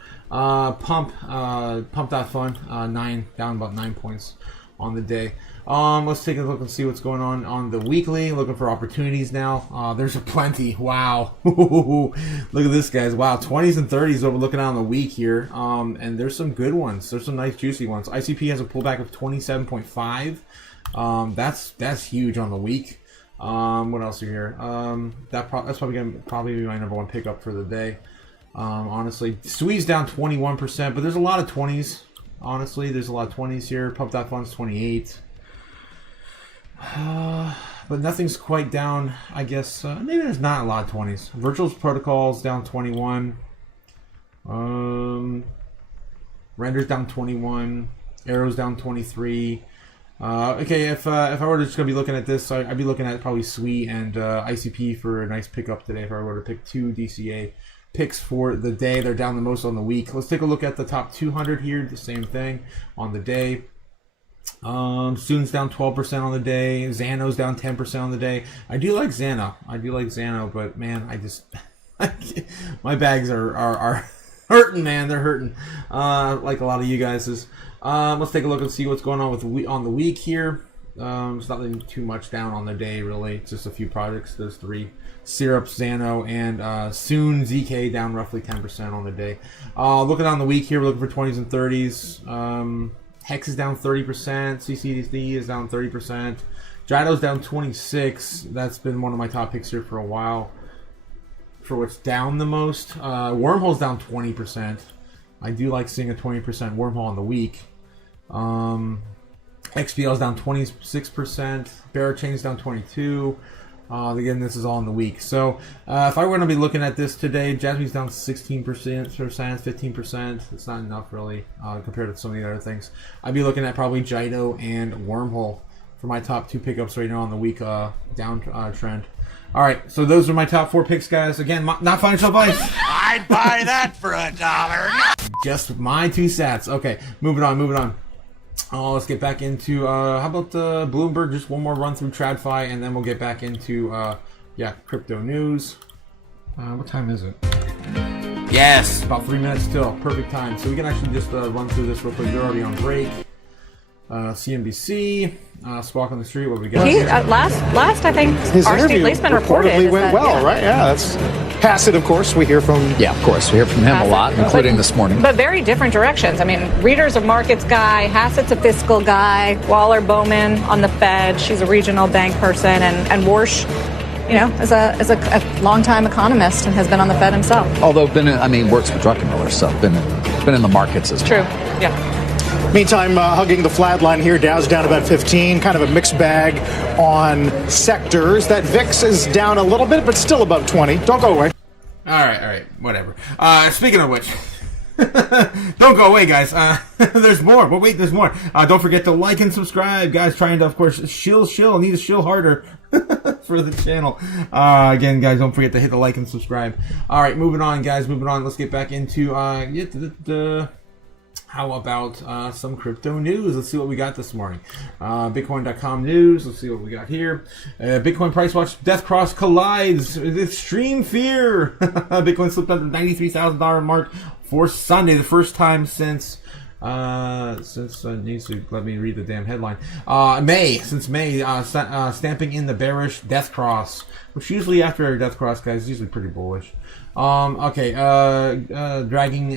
Pump.fun 9, down about 9 points on the day. Let's take a look and see what's going on the weekly. Looking for opportunities now. There's a plenty. Wow. Look at this, guys. Wow, 20s and 30s what we're looking at on the week here. And there's some good ones. There's some nice juicy ones. ICP has a pullback of 27.5. That's huge on the week. What else are here? That's probably gonna be my number one pickup for the day. Honestly, SWI's down 21%, but there's a lot of 20s. Honestly, there's a lot of 20s here. Pump.funds 28. But nothing's quite down, I guess. Maybe there's not a lot of 20s. Virtual Protocols down 21. Render's down 21. Arrow's down 23. Okay, if I were to just gonna be looking at this, I'd be looking at probably SWI and ICP for a nice pickup today. If I were to pick two DCA picks for the day, they're down the most on the week. Let's take a look at the top 200 here. The same thing on the day. Students down 12% on the day. Xano's down 10% on the day. I do like Xano, but man, I just my bags are hurting, man. They're hurting, like a lot of you guys is. Let's take a look and see what's going on on the week here. It's nothing too much down on the day, really. It's just a few projects. There's 3: Syrup, Xano, and soon ZK down roughly 10% on the day. Looking on the week here, we're looking for 20s and 30s. Hex is down 30%. CCD is down 30%. Gyro's down 26%. That's been one of my top picks here for a while. For what's down the most, Wormhole's down 20%. I do like seeing a 20% wormhole on the week. XPL is down 26%. Barrachain is down 22%. Again, this is all in the week. So if I were going to be looking at this today, Jasmine's down 16%, 15%. It's not enough, really, compared to some of the other things. I'd be looking at probably Jito and Wormhole for my top 2 pickups right now on the week down trend. All right, so those are my top 4 picks, guys. Again, not financial advice. I'd buy that for $1. Just my 2 cents. Okay, moving on. Let's get back into, how about Bloomberg? Just one more run through TradFi, and then we'll get back into, crypto news. What time is it? Yes. About 3 minutes still. Perfect time. So we can actually just run through this real quick. They're already on break. CNBC, Squawk on the Street. What we got? Last I think his our interview Steve Leisman reported reportedly went well, right? Yeah, that's Hassett, of course. We hear from. Yeah, of course. We hear from him Hassett, a lot, including this morning. But very different directions. I mean, Reader's a markets guy, Hassett's a fiscal guy, Waller Bowman on the Fed. She's a regional bank person, and Warsh, is a longtime economist and has been on the Fed himself. Although works with Druckenmiller, so been in the markets as well. True. Yeah. Meantime, hugging the flat line here, Dow's down about 15, kind of a mixed bag on sectors. That VIX is down a little bit, but still above 20. Don't go away. All right, whatever. Speaking of which, don't go away, guys. There's more, but wait, there's more. Don't forget to like and subscribe, guys. Trying to, of course, shill. Need to shill harder for the channel. Again, guys, don't forget to hit the like and subscribe. All right, moving on, guys. Let's get back into how about some crypto news? Let's see what we got this morning. Bitcoin.com news. Let's see what we got here. Bitcoin price watch. Death cross collides. Extreme fear. Bitcoin slipped under the $93,000 mark for Sunday. The first time since let me read the damn headline. May, stamping in the bearish death cross, which usually after a death cross, guys, is usually pretty bullish. Dragging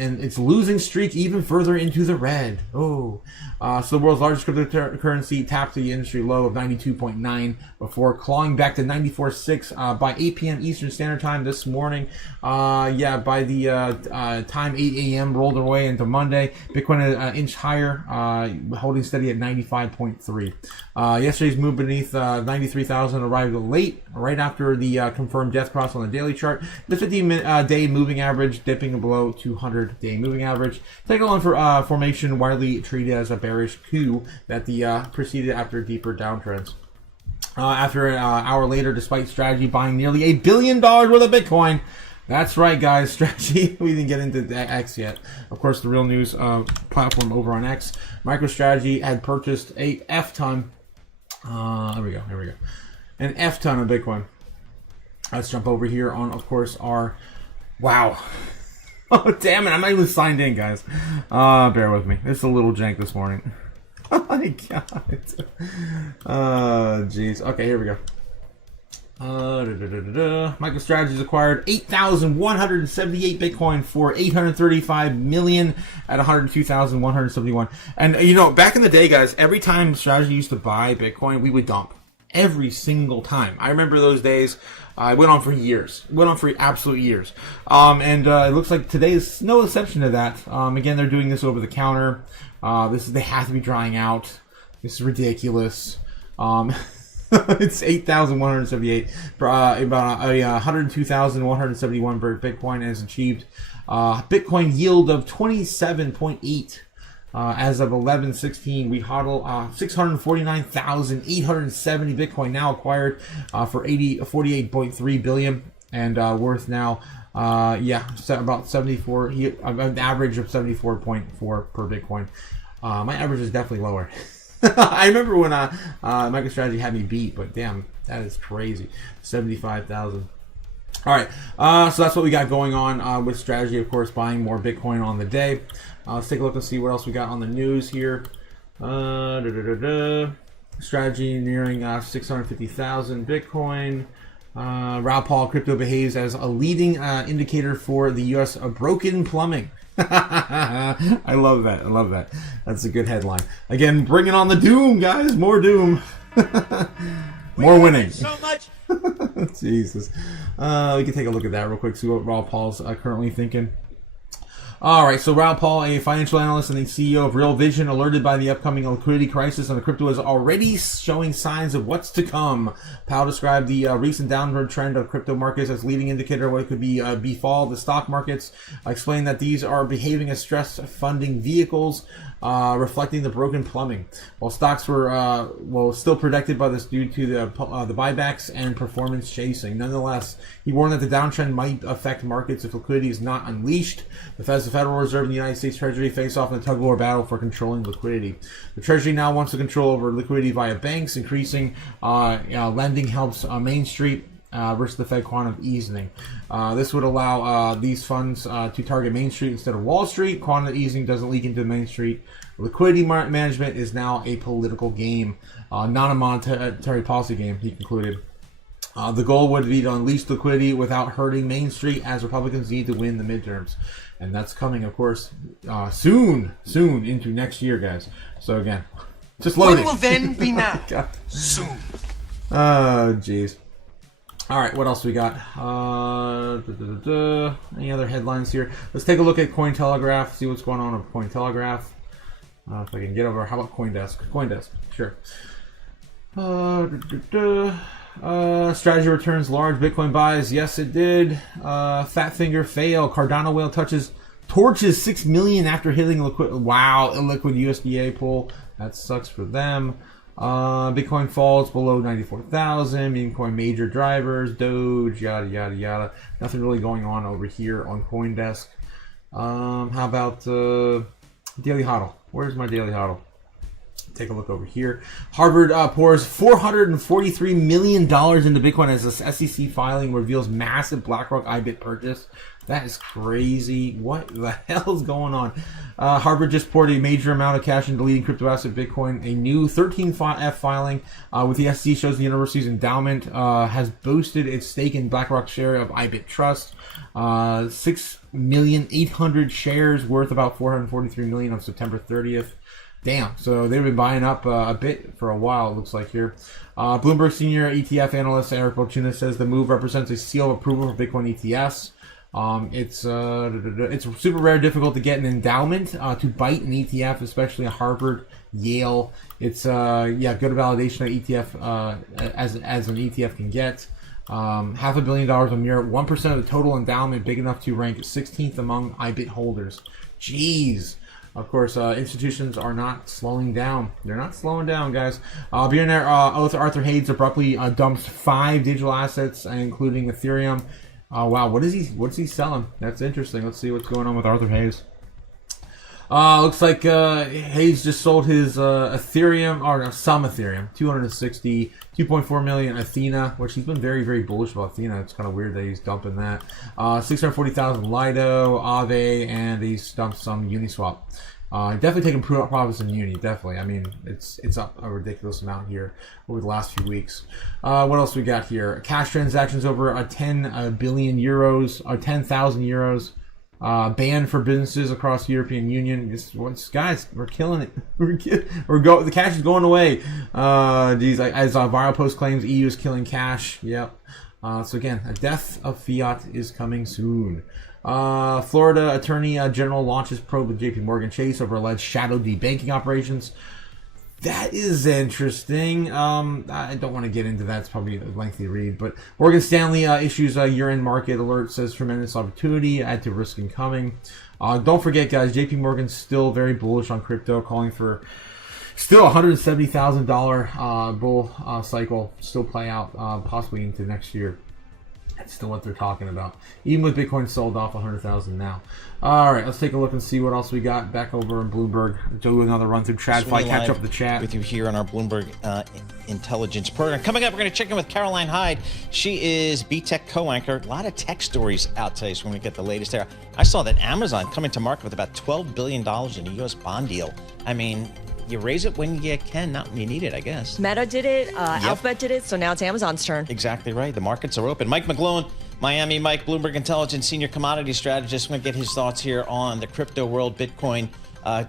and its losing streak even further into the red. So the world's largest cryptocurrency tapped the industry low of 92.9 before clawing back to 94.6 by 8 p.m. Eastern Standard Time this morning. By the time 8 a.m. rolled away into Monday, Bitcoin an inch higher, holding steady at 95.3. Yesterday's move beneath 93,000 arrived late, right after the confirmed death cross on the daily chart. The 50-day moving average dipping below 200-day moving average. Taking on for formation widely treated as a bearish coup that preceded after deeper downtrends. After an hour later, despite strategy buying nearly $1 billion worth of Bitcoin. That's right, guys. Strategy. We didn't get into X yet. Of course, the real news platform over on X. MicroStrategy had purchased a F-ton. Here we go. An F-ton of Bitcoin. Let's jump over here on, of course, our... Wow. Oh, damn it. I'm not even signed in, guys. Bear with me. It's a little jank this morning. Oh my god. Jeez. Okay, here we go. MicroStrategy's acquired 8,178 Bitcoin for $835 million at 102,171. And you know, back in the day, guys, every time Strategy used to buy Bitcoin, we would dump every single time. I remember those days. It went on for years. It went on for absolute years. And it looks like today is no exception to that. Again, they're doing this over the counter. They have to be drying out. This is ridiculous. It's 8,178. About 102,171 Bitcoin has achieved Bitcoin yield of 27.8. As of 11/16, we hodl 649,870 Bitcoin now acquired for 48.3 billion and worth now about 74. An average of 74.4 per Bitcoin. My average is definitely lower. I remember when MicroStrategy had me beat, but damn, that is crazy. 75,000. All right, so that's what we got going on with Strategy, of course, buying more Bitcoin on the day. Let's take a look and see what else we got on the news here. Strategy nearing 650,000 Bitcoin. Raoul Pal crypto behaves as a leading indicator for the U.S. broken plumbing. I love that. I love that. That's a good headline. Again, bringing on the doom, guys. More doom. More winning. So much. Jesus. We can take a look at that real quick, see what Raoul Pal's currently thinking. All right, so Raoul Pal, a financial analyst and the CEO of Real Vision, alerted by the upcoming liquidity crisis on the crypto, is already showing signs of what's to come. Pal described the recent downward trend of crypto markets as leading indicator of what could be befall the stock markets, explaining that these are behaving as stress funding vehicles, reflecting the broken plumbing. While stocks were still protected by this due to the buybacks and performance chasing. Nonetheless, he warned that the downtrend might affect markets if liquidity is not unleashed. The Federal Reserve and the United States Treasury face off in a tug-of-war battle for controlling liquidity. The Treasury now wants to control over liquidity via banks, increasing lending helps Main Street versus the Fed quantitative easing. This would allow these funds to target Main Street instead of Wall Street. Quantitative easing doesn't leak into Main Street. Liquidity management is now a political game, not a monetary policy game, he concluded. The goal would be to unleash liquidity without hurting Main Street, as Republicans need to win the midterms. And that's coming, of course, soon into next year, guys. So again, just loading. When will then be now? Soon. Oh, jeez. All right, what else we got? Any other headlines here? Let's take a look at Cointelegraph, see what's going on with Cointelegraph. If I can get over, how about CoinDesk? CoinDesk, sure. Strategy returns large Bitcoin buys. Yes, it did. Fat finger fail. Cardano whale torches 6 million after hitting illiquid USDA pull. That sucks for them. Bitcoin falls below 94,000. Bitcoin major drivers. Doge. Yada yada yada. Nothing really going on over here on CoinDesk. How about Daily Hodl? Where's my Daily Hodl? Take a look over here. Harvard pours $443 million into Bitcoin as this SEC filing reveals massive BlackRock IBIT purchase. That is crazy. What the hell is going on? Harvard just poured a major amount of cash into leading crypto asset Bitcoin. A new 13F filing with the SEC shows the university's endowment has boosted its stake in BlackRock's share of IBIT Trust. 6,800,000 shares worth about $443 million on September 30th. Damn, so they've been buying up a bit for a while, it looks like here. Bloomberg senior ETF analyst Eric Balchunas says the move represents a seal of approval for Bitcoin ETFs. It's super rare, difficult to get an endowment to bite an ETF, especially a Harvard, Yale. It's good validation of ETF as an ETF can get. $500 million a year, 1% of the total endowment, big enough to rank 16th among IBIT holders. Jeez. Of course, institutions are not slowing down. They're not slowing down, guys. Billionaire Arthur Hayes abruptly dumps 5 digital assets, including Ethereum. Wow, what's he selling? That's interesting. Let's see what's going on with Arthur Hayes. Looks like Hayes just sold his Ethereum, or no, some Ethereum, 260, 2.4 million Athena, which he's been very, very bullish about Athena. It's kind of weird that he's dumping that. 640,000 Lido, Aave, and he's dumped some Uniswap. Definitely taking profits in Uni. Definitely. I mean, it's up a ridiculous amount here over the last few weeks. What else we got here? Cash transactions over 10 billion euros, or 10,000 euros. Ban for businesses across the European Union. Guys, we're killing it. The cash is going away. As viral post claims, EU is killing cash. Yep. So again, a death of fiat is coming soon. Florida Attorney General launches probe with JP Morgan Chase over alleged shadow debanking operations. That is interesting. I don't want to get into that. It's probably a lengthy read. But Morgan Stanley issues a year-end market alert, says tremendous opportunity, add to risk incoming. Don't forget, guys, JP Morgan's still very bullish on crypto, calling for still $170,000 bull cycle still play out possibly into next year. That's still what they're talking about. Even with Bitcoin sold off 100,000 now. All right, let's take a look and see what else we got back over in Bloomberg. Do another run through TradFi, catch up the chat with you here on our Bloomberg Intelligence program. Coming up, we're going to check in with Caroline Hyde. She is BTech co-anchor. A lot of tech stories out today, so we're going to get the latest there. I saw that Amazon coming to market with about $12 billion in a U.S. bond deal. I mean, you raise it when you can, not when you need it, I guess. Meta did it, Alphabet did it, so now it's Amazon's turn. Exactly right. The markets are open. Mike McGlone, Miami Mike, Bloomberg Intelligence Senior Commodity Strategist. I'm going to get his thoughts here on the crypto world. Bitcoin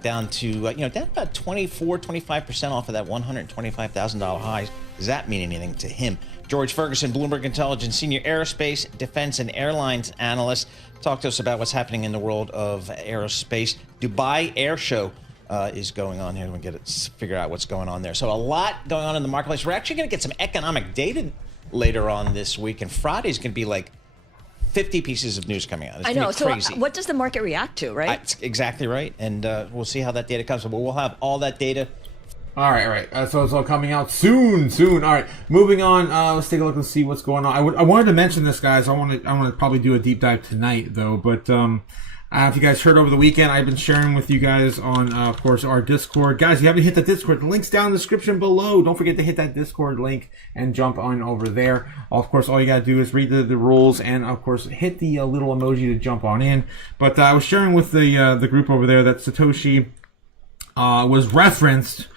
down to, down about 25% off of that $125,000 high. Does that mean anything to him? George Ferguson, Bloomberg Intelligence Senior Aerospace, Defense, and Airlines Analyst. Talk to us about what's happening in the world of aerospace. Dubai Air Show is going on here. We'll figure out what's going on there. So a lot going on in the marketplace. We're actually going to get some economic data later on this week, and Friday's going to be like 50 pieces of news coming out. It's I know. So crazy. What does the market react to, right? That's exactly right, and we'll see how that data comes. But we'll have all that data. All right. So it's all coming out soon. All right, moving on. Let's take a look and see what's going on. I wanted to mention this, guys. I want to probably do a deep dive tonight, though. But if you guys heard over the weekend, I've been sharing with you guys on, of course, our Discord. Guys, if you haven't hit the Discord, the link's down in the description below. Don't forget to hit that Discord link and jump on over there. Of course, all you got to do is read the rules and, of course, hit the little emoji to jump on in. But I was sharing with the group over there that Satoshi was referenced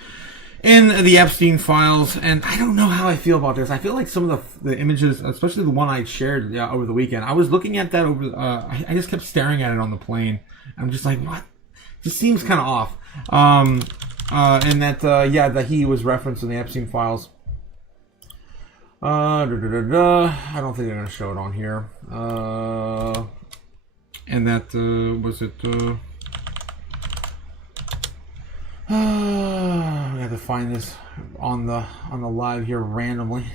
in the Epstein files, and I don't know how I feel about this. I feel like some of the images, especially the one I shared over the weekend, I was looking at that over. I just kept staring at it on the plane. I'm just like, what? Just seems kind of off. And that he was referenced in the Epstein files. I don't think they're gonna show it on here. And that was it. I have to find this on the live here randomly.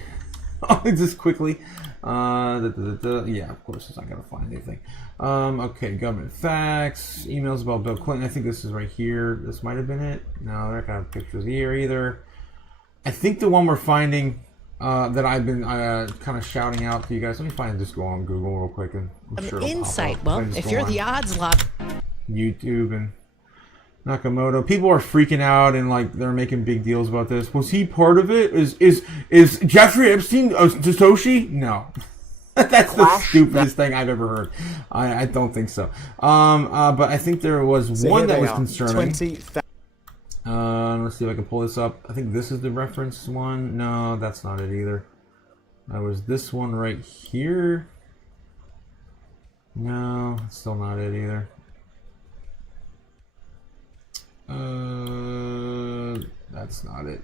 Just quickly. Yeah, of course it's not gonna find anything. Okay, government facts, emails about Bill Clinton. I think this is right here. This might have been it. No, they're not gonna have pictures here either. I think the one we're finding that I've been kind of shouting out to you guys. Let me find this. Go on Google real quick, and I'm sure insight. Well, if you're the odds lot. YouTube and Nakamoto. People are freaking out and like they're making big deals about this. Was he part of it? Is Jeffrey Epstein Satoshi? No. That's the stupidest thing I've ever heard. I don't think so. But I think there was one that was concerning. Let's see if I can pull this up. I think this is the reference one. No, that's not it either. That was this one right here. No, still not it either. That's not it.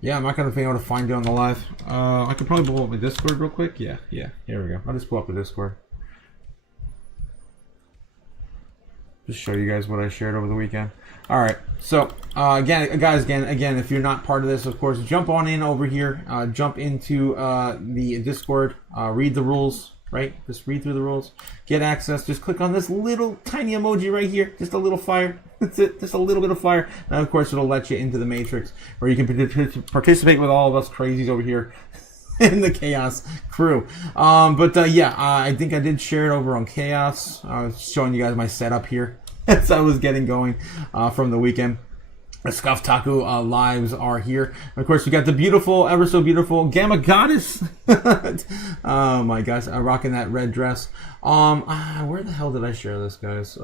Yeah, I'm not gonna be able to find it on the live. I could probably pull up my Discord real quick. Yeah. Here we go. I'll just pull up the Discord. Just show you guys what I shared over the weekend. All right. So again, if you're not part of this, of course, jump on in over here. Jump into the Discord. Read the rules. Right? Just read through the rules. Get access. Just click on this little tiny emoji right here. Just a little fire. That's it. Just a little bit of fire. And of course, it'll let you into the matrix where you can participate with all of us crazies over here in the Chaos crew. I think I did share it over on Chaos. I was showing you guys my setup here as I was getting going from the weekend. The Scuff Taku lives are here. And of course, we got the beautiful, ever so beautiful Gamma Goddess. Oh my gosh, I'm rocking that red dress. Where the hell did I share this, guys?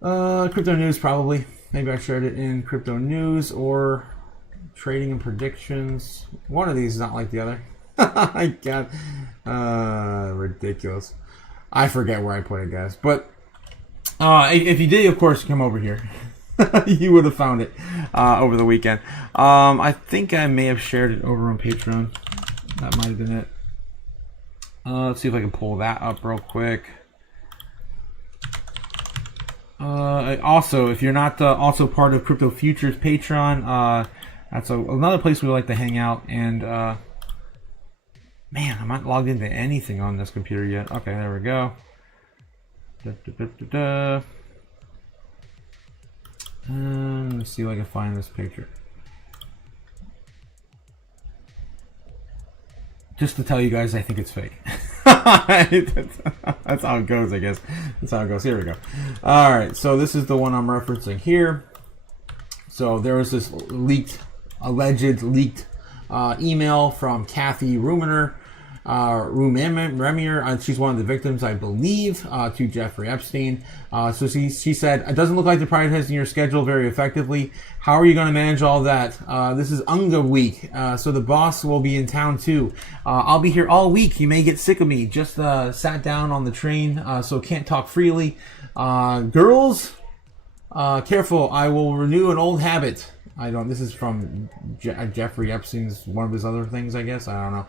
Crypto news, probably. Maybe I shared it in crypto news or trading and predictions. One of these is not like the other. My God. Ridiculous. I forget where I put it, guys. But if you did, of course, come over here. You would have found it over the weekend. I think I may have shared it over on Patreon. That might have been it. Let's see if I can pull that up real quick. Also, if you're not also part of Crypto Futures Patreon, that's another place we like to hang out. And man, I'm not logged into anything on this computer yet. Okay, there we go. Let's see if I can find this picture. Just to tell you guys, I think it's fake. That's how it goes, I guess. That's how it goes. Here we go. All right, so this is the one I'm referencing here. So there was this alleged leaked email from Kathy Remier. She's one of the victims, I believe, to Jeffrey Epstein. So she said, it doesn't look like they're prioritizing your schedule very effectively. How are you going to manage all that? This is Unga week, so the boss will be in town too. I'll be here all week. You may get sick of me. Just sat down on the train, so can't talk freely. Girls, careful. I will renew an old habit. This is from Jeffrey Epstein's, one of his other things, I guess. I don't know.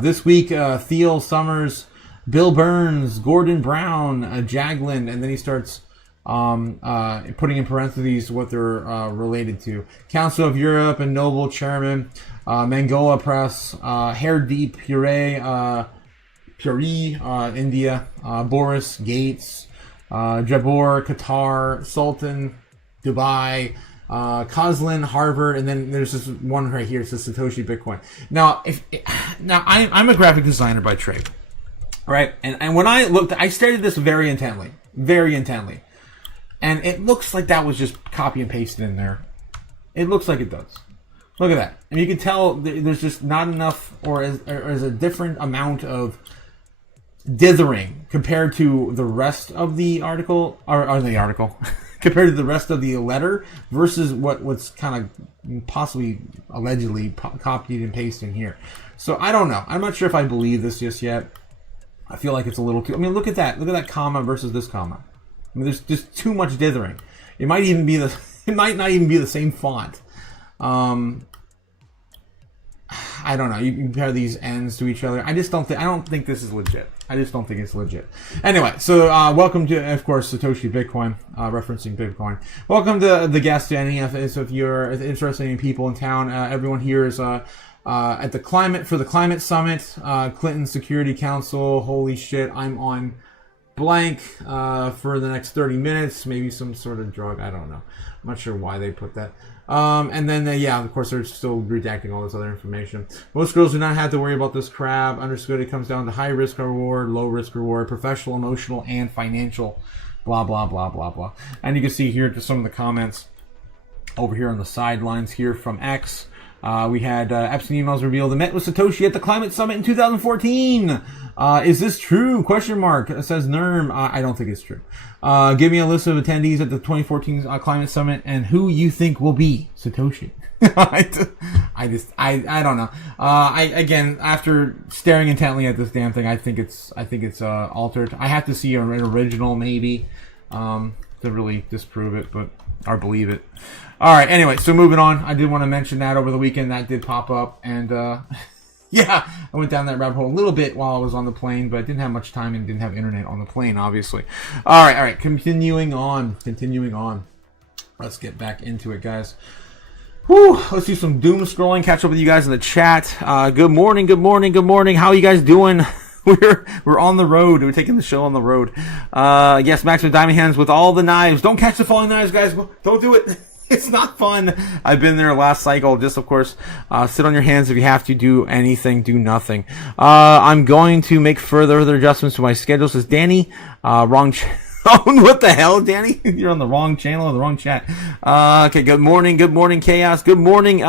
This week, Thiel Summers, Bill Burns, Gordon Brown, Jaglin, and then he starts putting in parentheses what they're related to. Council of Europe and Noble Chairman, Mangola Press, Hair Deep, Puri, India, Boris Gates, Jabor, Qatar, Sultan, Dubai, Coslin, Harvard, and then there's this one right here. It says Satoshi Bitcoin. Now, I'm a graphic designer by trade, right? And when I looked, I stared at this very intently, and it looks like that was just copy and pasted in there. It looks like it does. Look at that, and you can tell there's just not enough, or is a different amount of dithering compared to the rest of the article, or the article. Compared to the rest of the letter versus what's kind of possibly allegedly copied and pasted in here. So I don't know. I'm not sure if I believe this just yet. I feel like it's a little too... I mean, look at that. Look at that comma versus this comma. I mean, there's just too much dithering. It might even be it might not even be the same font. I don't know. You compare these ends to each other. I don't think this is legit. I just don't think it's legit. Anyway, so welcome to, of course, Satoshi Bitcoin, referencing Bitcoin. Welcome to the guest, Danny. So if you're interested in people in town, everyone here is at the Climate Summit, Clinton Security Council. Holy shit, I'm on blank for the next 30 minutes. Maybe some sort of drug. I don't know. I'm not sure why they put that. And then, of course, they're still redacting all this other information. Most girls do not have to worry about this crap. Understood, it comes down to high risk reward, low risk reward, professional, emotional, and financial, blah, blah, blah, blah, blah. And you can see here just some of the comments over here on the sidelines here from X. We had Epstein emails revealed the met with Satoshi at the Climate Summit in 2014. Is this true? Question mark. It says NERM. I don't think it's true. Give me a list of attendees at the 2014 Climate Summit and who you think will be Satoshi. I don't know. Again, after staring intently at this damn thing, I think it's altered. I have to see an original maybe to really disprove it, or believe it. All right. Anyway, so moving on. I did want to mention that over the weekend that did pop up, and yeah, I went down that rabbit hole a little bit while I was on the plane, but I didn't have much time and didn't have internet on the plane, obviously. All right. Continuing on. Let's get back into it, guys. Whew, let's do some doom scrolling, catch up with you guys in the chat. Good morning. How are you guys doing? We're on the road. We're taking the show on the road. Yes, Max with Diamond Hands with all the knives. Don't catch the falling knives, guys. Don't do it. It's not fun. I've been there last cycle. Just, of course, sit on your hands if you have to. Do anything. Do nothing. I'm going to make further adjustments to my schedule. Says Danny. Wrong what the hell, Danny? You're on the wrong channel or the wrong chat. Okay, good morning, Chaos. Good morning,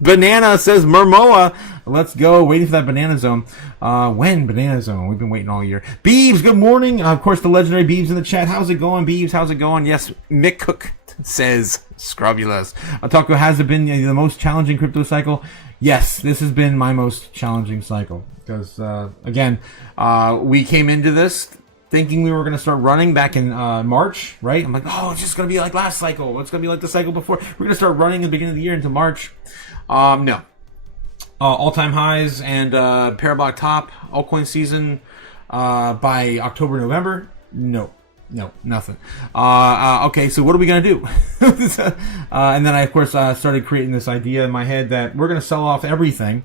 Banana says Mermoa. Let's go. Waiting for that banana zone. When banana zone? We've been waiting all year. Beebs, good morning. Of course, the legendary Beebs in the chat. How's it going, Beebs? How's it going? Yes, Mick Cook says Scrubulous. Otaku, has it been the most challenging crypto cycle? Yes, this has been my most challenging cycle. Because, again, we came into this thinking we were going to start running back in March, right? I'm like, oh, it's just going to be like last cycle. It's going to be like the cycle before. We're going to start running at the beginning of the year into March. No. All-time highs and parabolic top, altcoin season by October, November? No, nothing. Okay, so what are we going to do? And then I, of course, started creating this idea in my head that we're going to sell off everything.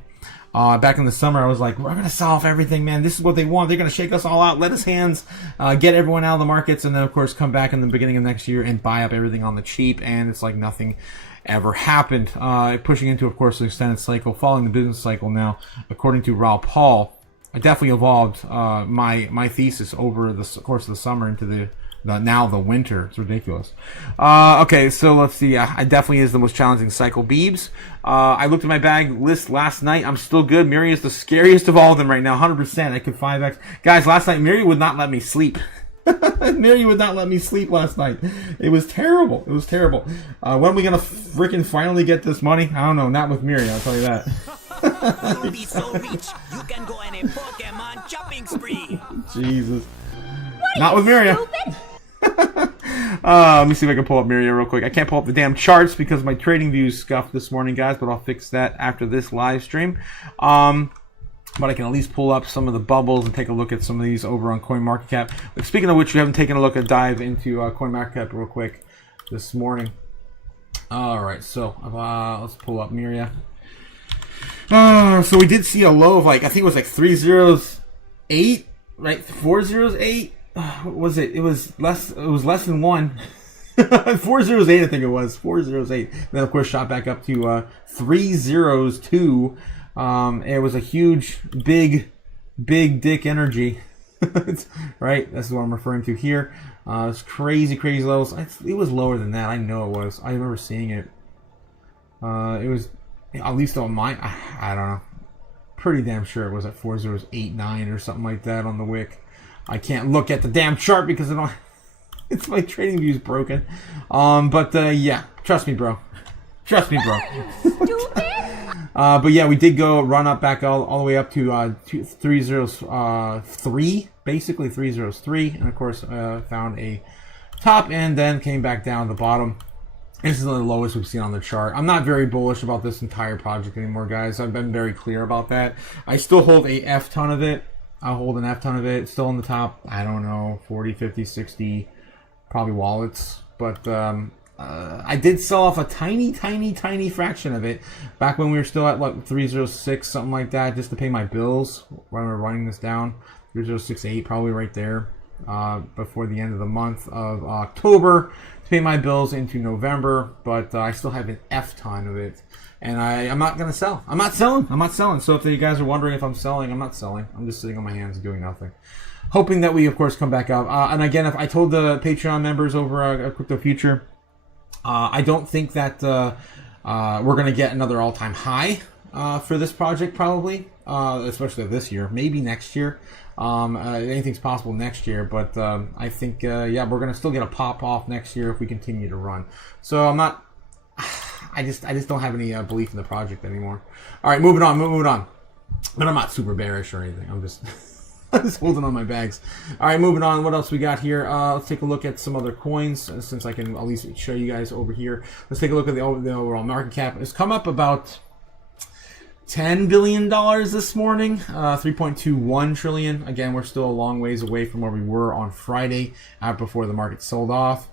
Back in the summer, I was like, we're going to sell off everything, man. This is what they want. They're going to shake us all out, let us hands, get everyone out of the markets, and then, of course, come back in the beginning of next year and buy up everything on the cheap. And it's like nothing ever happened. Pushing into, of course, the extended cycle, following the business cycle now, according to Raoul Paul, I definitely evolved my thesis over the course of the summer into the winter. It's ridiculous. Okay, so let's see. It definitely is the most challenging cycle. Beebs. I looked at my bag list last night. I'm still good. Miri is the scariest of all of them right now. 100%. I could 5x. Guys, last night, Miri would not let me sleep. Miri would not let me sleep last night. It was terrible. It was terrible. When are we going to freaking finally get this money? I don't know. Not with Miri, I'll tell you that. You'll be so rich, you can go on a Pokemon shopping spree. Jesus. Not with Miri. Let me see if I can pull up Miria real quick. I can't pull up the damn charts because my trading views scuffed this morning, guys, but I'll fix that after this live stream. But I can at least pull up some of the bubbles and take a look at some of these over on CoinMarketCap. Speaking of which, we haven't taken a look at dive into CoinMarketCap real quick this morning. All right, so let's pull up Miria. So we did see a low of I think it was 308, right? 408. What was it? It was less. It was less than 1. 408, I think it was 408. Then of course shot back up to 302. It was a huge, big dick energy, right? That's what I'm referring to here. It's crazy levels. It was lower than that. I know it was. I remember seeing it. It was at least on mine. I don't know. Pretty damn sure it was at 4089 or something like that on the wick. I can't look at the damn chart because I don't. It's my trading view's broken. But yeah, trust me, bro. Trust me, bro. But yeah, we did go run up back all the way up to 303, basically 303, and of course found a top and then came back down the bottom. This is the lowest we've seen on the chart. I'm not very bullish about this entire project anymore, guys. I've been very clear about that. I still hold a F ton of it. I'll hold an F ton of it. It's still in the top, I don't know, 40, 50, 60, probably wallets. But I did sell off a tiny fraction of it back when we were still at 306, something like that, just to pay my bills when we were running this down. 3068, probably right there, before the end of the month of October to pay my bills into November. But I still have an F ton of it. And I'm not going to sell. I'm not selling. So if you guys are wondering if I'm selling, I'm not selling. I'm just sitting on my hands doing nothing. Hoping that we, of course, come back up. And again, if I told the Patreon members over at Crypto Future, I don't think that we're going to get another all-time high for this project, probably, especially this year. Maybe next year. Anything's possible next year. But I think, yeah, we're going to still get a pop-off next year if we continue to run. So I'm not... I just don't have any belief in the project anymore. All right, moving on. But I'm not super bearish or anything. I'm just holding on my bags. All right, moving on. What else we got here? Let's take a look at some other coins, since I can at least show you guys over here. Let's take a look at the overall market cap. It's come up about $10 billion this morning, 3.21 trillion. Again, we're still a long ways away from where we were on Friday, before the market sold off.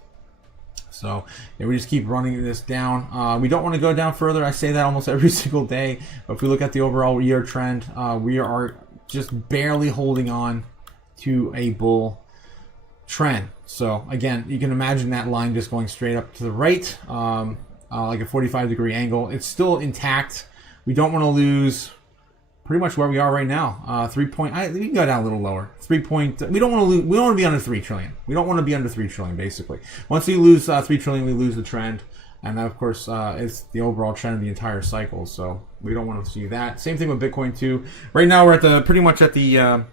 So yeah, we just keep running this down. We don't want to go down further. I say that almost every single day. But if we look at the overall year trend, we are just barely holding on to a bull trend. So again, you can imagine that line just going straight up to the right, like a 45-degree angle. It's still intact. We don't want to lose pretty much where we are right now. We can go down a little lower. We don't want to lose. We don't want to be under 3 trillion. We don't want to be under 3 trillion. Basically, once we lose 3 trillion, we lose the trend. And that, of course, is the overall trend of the entire cycle. So we don't want to see that. Same thing with Bitcoin too. Right now we're at pretty much at the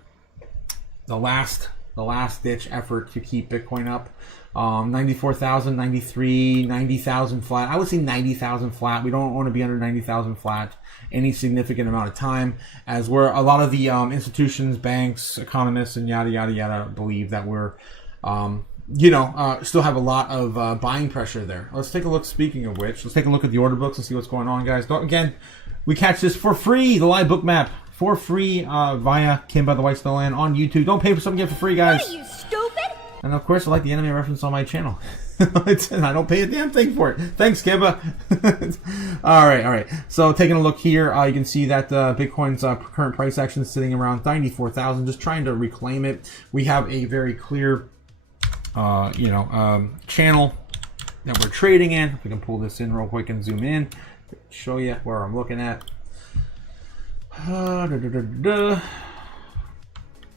last ditch effort to keep Bitcoin up. 94,000, 93, 90,000 flat. I would say 90,000 flat. We don't want to be under 90,000 flat any significant amount of time, as we're a lot of the institutions, banks, economists, and yada yada yada believe that we're still have a lot of buying pressure there. Let's take a look. Speaking of which, let's take a look at the order books and see what's going on, guys. Again, we catch this for free, the live book map for free via Kim by the White Snow Land on YouTube. Don't pay for something, get it for free, guys. What are you, stupid? And of course, I like the anime reference on my channel. I don't pay a damn thing for it. Thanks, Kibba. all right. So taking a look here, you can see that Bitcoin's current price action is sitting around 94,000, just trying to reclaim it. We have a very clear, channel that we're trading in. If we can pull this in real quick and zoom in, show you where I'm looking at.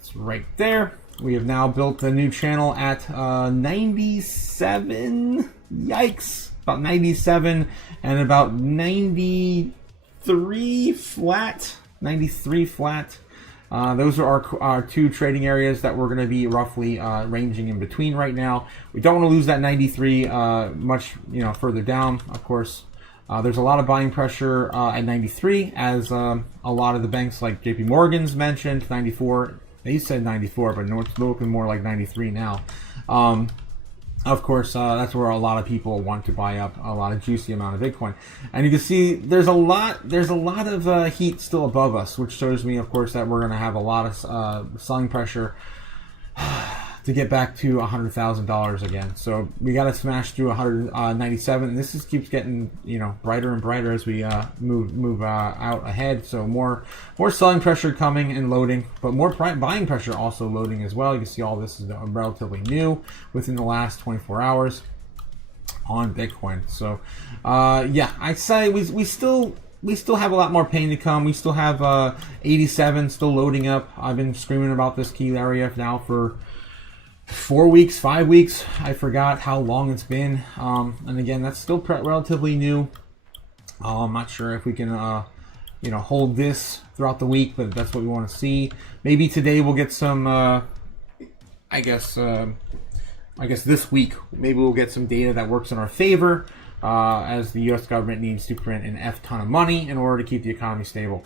It's right there. We have now built a new channel at 97. Yikes. About 97 and about 93 flat. 93 flat. Those are our two trading areas that we're going to be roughly ranging in between right now. We don't want to lose that 93 much further down, of course. There's a lot of buying pressure at 93, as a lot of the banks like JP Morgan's mentioned 94. They said 94, but it's looking more like 93 now. Of course, that's where a lot of people want to buy up a lot of juicy amount of Bitcoin. And you can see there's a lot of heat still above us, which shows me, of course, that we're going to have a lot of selling pressure to get back to $100,000 again. So we got to smash through 197. And this just keeps getting brighter and brighter as we move out ahead. So more selling pressure coming and loading, but more buying pressure also loading as well. You can see all this is relatively new within the last 24 hours on Bitcoin. So I'd say we still have a lot more pain to come. We still have 87 still loading up. I've been screaming about this key area now for 4 weeks, 5 weeks. I forgot how long it's been. And again, that's still relatively new. I'm not sure if we can, hold this throughout the week, but that's what we want to see. Maybe today we'll get some, I guess this week, maybe we'll get some data that works in our favor, as the U.S. government needs to print an F ton of money in order to keep the economy stable.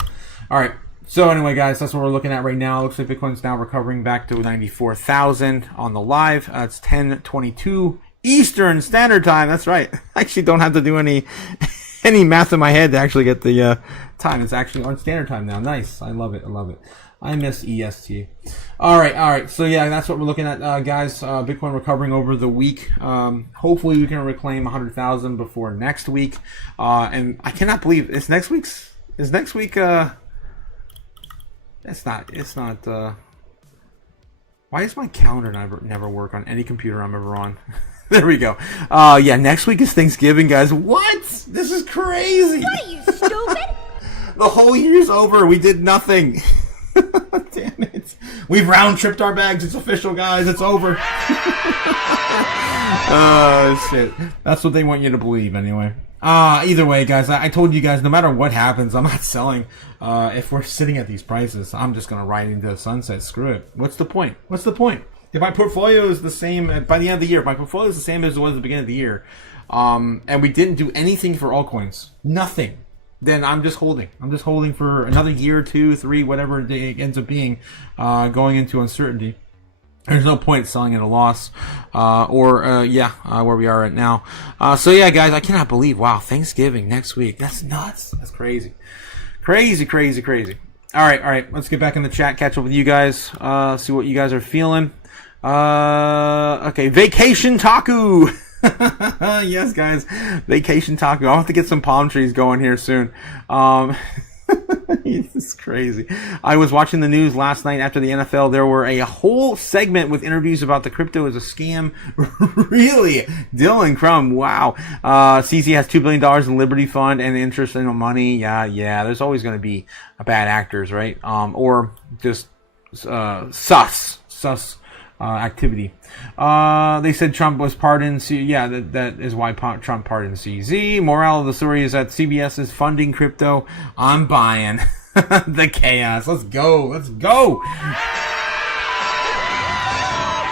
All right. So anyway, guys, that's what we're looking at right now. Looks like Bitcoin's now recovering back to 94,000 on the live. It's 10:22 Eastern Standard Time. That's right. I actually don't have to do any math in my head to actually get the time. It's actually on Standard Time now. Nice. I love it. I miss EST. All right. So yeah, that's what we're looking at, guys. Bitcoin recovering over the week. Hopefully we can reclaim 100,000 before next week. And I cannot believe it's next week. It's not, why does my calendar never work on any computer I'm ever on? There we go. Next week is Thanksgiving, guys. What? This is crazy. What are you, stupid? The whole year's over. We did nothing. Damn it. We've round-tripped our bags. It's official, guys. It's over. Oh, shit. That's what they want you to believe, anyway. Either way, guys, I told you guys, no matter what happens, I'm not selling. If we're sitting at these prices, I'm just going to ride into the sunset. Screw it. What's the point? If my portfolio is the same by the end of the year, if my portfolio is the same as it was at the beginning of the year, and we didn't do anything for altcoins, nothing, then I'm just holding. I'm just holding for another year, 2, 3, whatever it ends up being, going into uncertainty. There's no point selling at a loss, where we are right now. So yeah, guys, I cannot believe, wow, Thanksgiving next week. That's nuts. That's crazy. Crazy. All right. Let's get back in the chat, catch up with you guys, see what you guys are feeling. Okay, Vacation Taku. Yes, guys, Vacation Taku. I'll have to get some palm trees going here soon. It's crazy. I was watching the news last night after the NFL. There were a whole segment with interviews about the crypto as a scam. Really? Dylan Crum. Wow. CZ has $2 billion in Liberty Fund and interest in the money. Yeah. There's always going to be bad actors, right? Or just sus activity. They said Trump was pardoned. Yeah, that is why Trump pardoned CZ. Moral of the story is that CBS is funding crypto. I'm buying the chaos. Let's go. Let's go.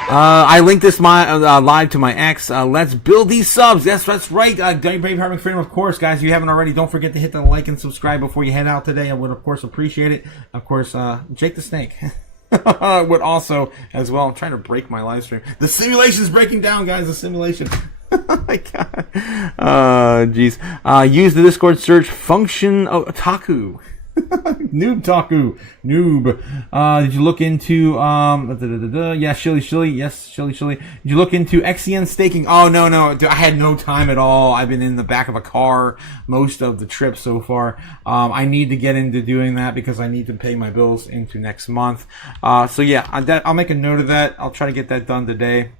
I linked this live to my ex. Let's build these subs. Yes, that's right. Brave Harving Freedom, of course, guys. If you haven't already, don't forget to hit the like and subscribe before you head out today. I would, of course, appreciate it. Of course, Jake the Snake would also, as well. I'm trying to break my live stream. The simulation's breaking down, guys. The simulation. Oh my god. Jeez. Use the Discord search function Otaku. Noob-taku. Noob. Did you look into, yeah, Shilly. Yes, Shilly. Did you look into XCN staking? Oh, no. I had no time at all. I've been in the back of a car most of the trip so far. I need to get into doing that because I need to pay my bills into next month. So yeah, I'll make a note of that. I'll try to get that done today.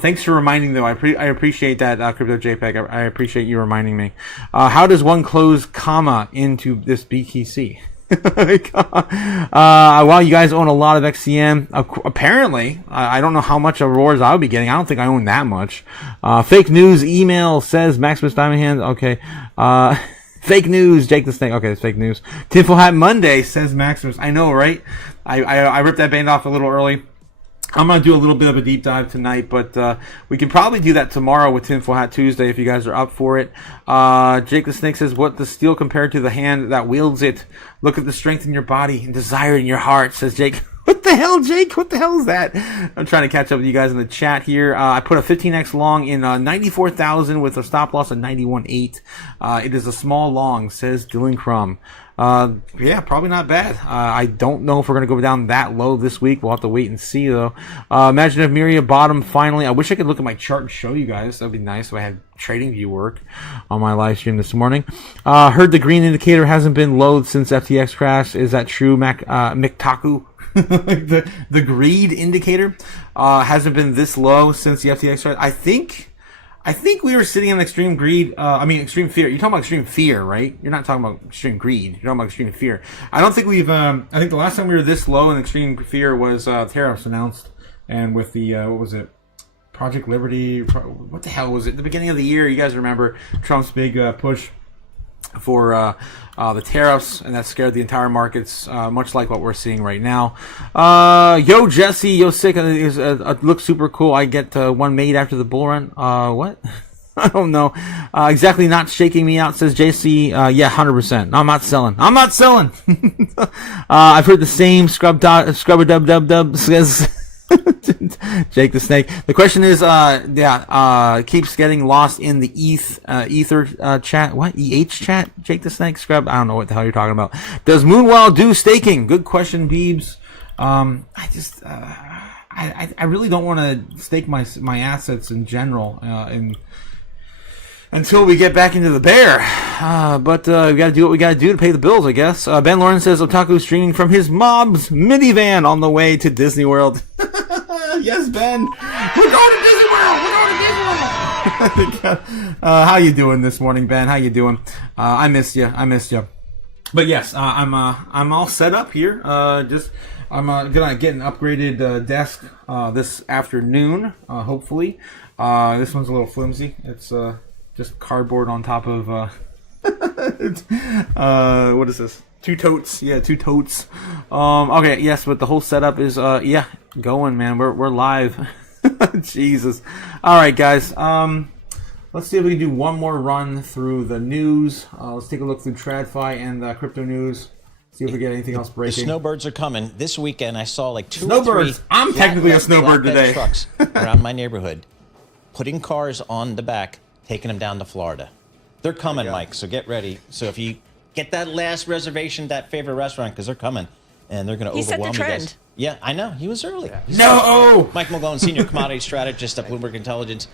Thanks for reminding, though. I appreciate that, Crypto JPEG. I appreciate you reminding me. How does one close comma into this BTC? Well, you guys own a lot of XCM. Apparently, I don't know how much of rewards I'll be getting. I don't think I own that much. Fake news email says Maximus Diamond Hands. Okay. Fake news, Jake the Snake. Okay, it's fake news. Tinfoil Hat Monday says Maximus. I know, right? I ripped that band off a little early. I'm going to do a little bit of a deep dive tonight, but we can probably do that tomorrow with Tinfoil Hat Tuesday if you guys are up for it. Jake the Snake says, what does steel compared to the hand that wields it? Look at the strength in your body and desire in your heart, says Jake. What the hell, Jake? What the hell is that? I'm trying to catch up with you guys in the chat here. I put a 15x long in 94,000 with a stop loss of 91.8. It is a small long, says Dylan Crum. Yeah, probably not bad. I don't know if we're going to go down that low this week. We'll have to wait and see, though. Imagine if Miria bottom finally. I wish I could look at my chart and show you guys. That would be nice if I had TradingView work on my live stream this morning. Heard the green indicator hasn't been low since FTX crash. Is that true, Mektaku? the greed indicator hasn't been this low since the FTX crash. I think we were sitting in extreme greed. Extreme fear. You're talking about extreme fear, right? You're not talking about extreme greed. You're talking about extreme fear. I don't think we've. I think the last time we were this low in extreme fear was tariffs announced, and with the what was it? Project Liberty. What the hell was it? The beginning of the year. You guys remember Trump's big push for the tariffs, and that scared the entire markets, much like what we're seeing right now. Yo, Jesse, yo, sick, looks super cool. I get one made after the bull run. What? I don't know. Exactly not shaking me out, says JC. Yeah, 100%. I'm not selling. I've heard the same scrubber dub says Jake the Snake. The question is, keeps getting lost in the ether chat. What? EH chat? Jake the Snake? Scrub? I don't know what the hell you're talking about. Does Moonwell do staking? Good question, Beebs. I really don't want to stake my assets in general, until we get back into the bear. But we got to do what we got to do to pay the bills, I guess. Ben Lawrence says Otaku streaming from his mom's minivan on the way to Disney World. Yes, Ben. We're going to Disney World. How you doing this morning, Ben? How you doing? I missed you. But yes, I'm all set up here. I'm gonna get an upgraded desk this afternoon, hopefully. This one's a little flimsy. It's just cardboard on top of what is this? Two totes. Yeah, two totes. Okay, yes, but the whole setup is going, man. We're live. Jesus. All right, guys. Let's see if we can do one more run through the news. Let's take a look through TradFi and crypto news. See if we get anything else breaking. The snowbirds are coming. This weekend I saw like two snowbirds. Or three I'm technically a snowbird today. Trucks around my neighborhood, putting cars on the back, taking them down to Florida. They're coming, Mike, so get ready. So if you get that last reservation, that favorite restaurant, because they're coming, and they're going to overwhelm you guys. Yeah, I know. He was early. No! Mike Malone, senior commodity strategist at Bloomberg Intelligence.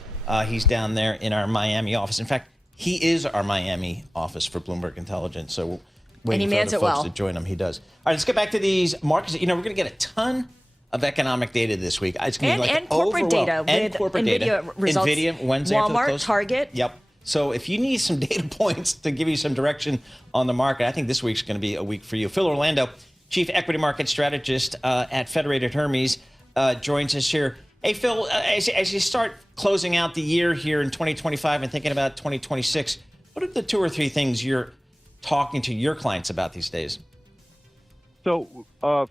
He's down there in our Miami office. In fact, he is our Miami office for Bloomberg Intelligence. So waiting for other folks to join him. He does. All right, let's get back to these markets. You know, we're going to get a ton of economic data this week. It's going to be like and corporate data and with corporate NVIDIA data. results. NVIDIA Wednesday Walmart, after the close. Target. Yep. So if you need some data points to give you some direction on the market, I think this week's going to be a week for you. Phil Orlando, Chief Equity Market Strategist at Federated Hermes. joins us here. Hey, Phil, as you start closing out the year here in 2025 and thinking about 2026, what are the 2 or 3 things you're talking to your clients about these days? So,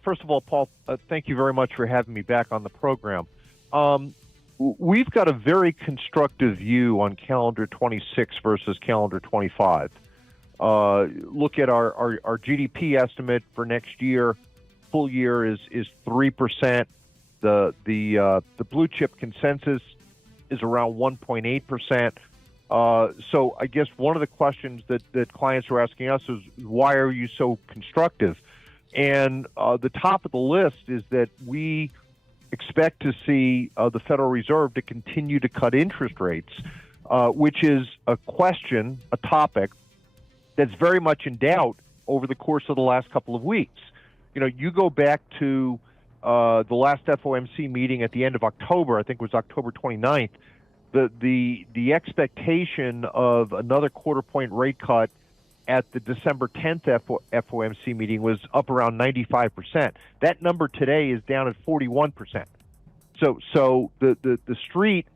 first of all, Paul, thank you very much for having me back on the program. We've got a very constructive view on calendar 26 versus calendar 25. Look at our GDP estimate for next year. Full year is 3%. The blue chip consensus is around 1.8%. So I guess one of the questions that clients are asking us is, why are you so constructive? And the top of the list is that we expect to see the Federal Reserve to continue to cut interest rates, which is a question, a topic that's very much in doubt over the course of the last couple of weeks. You know, you go back to the last FOMC meeting at the end of October, I think it was October 29th, the expectation of another quarter-point rate cut at the December 10th FOMC meeting was up around 95%. That number today is down at 41%. So the street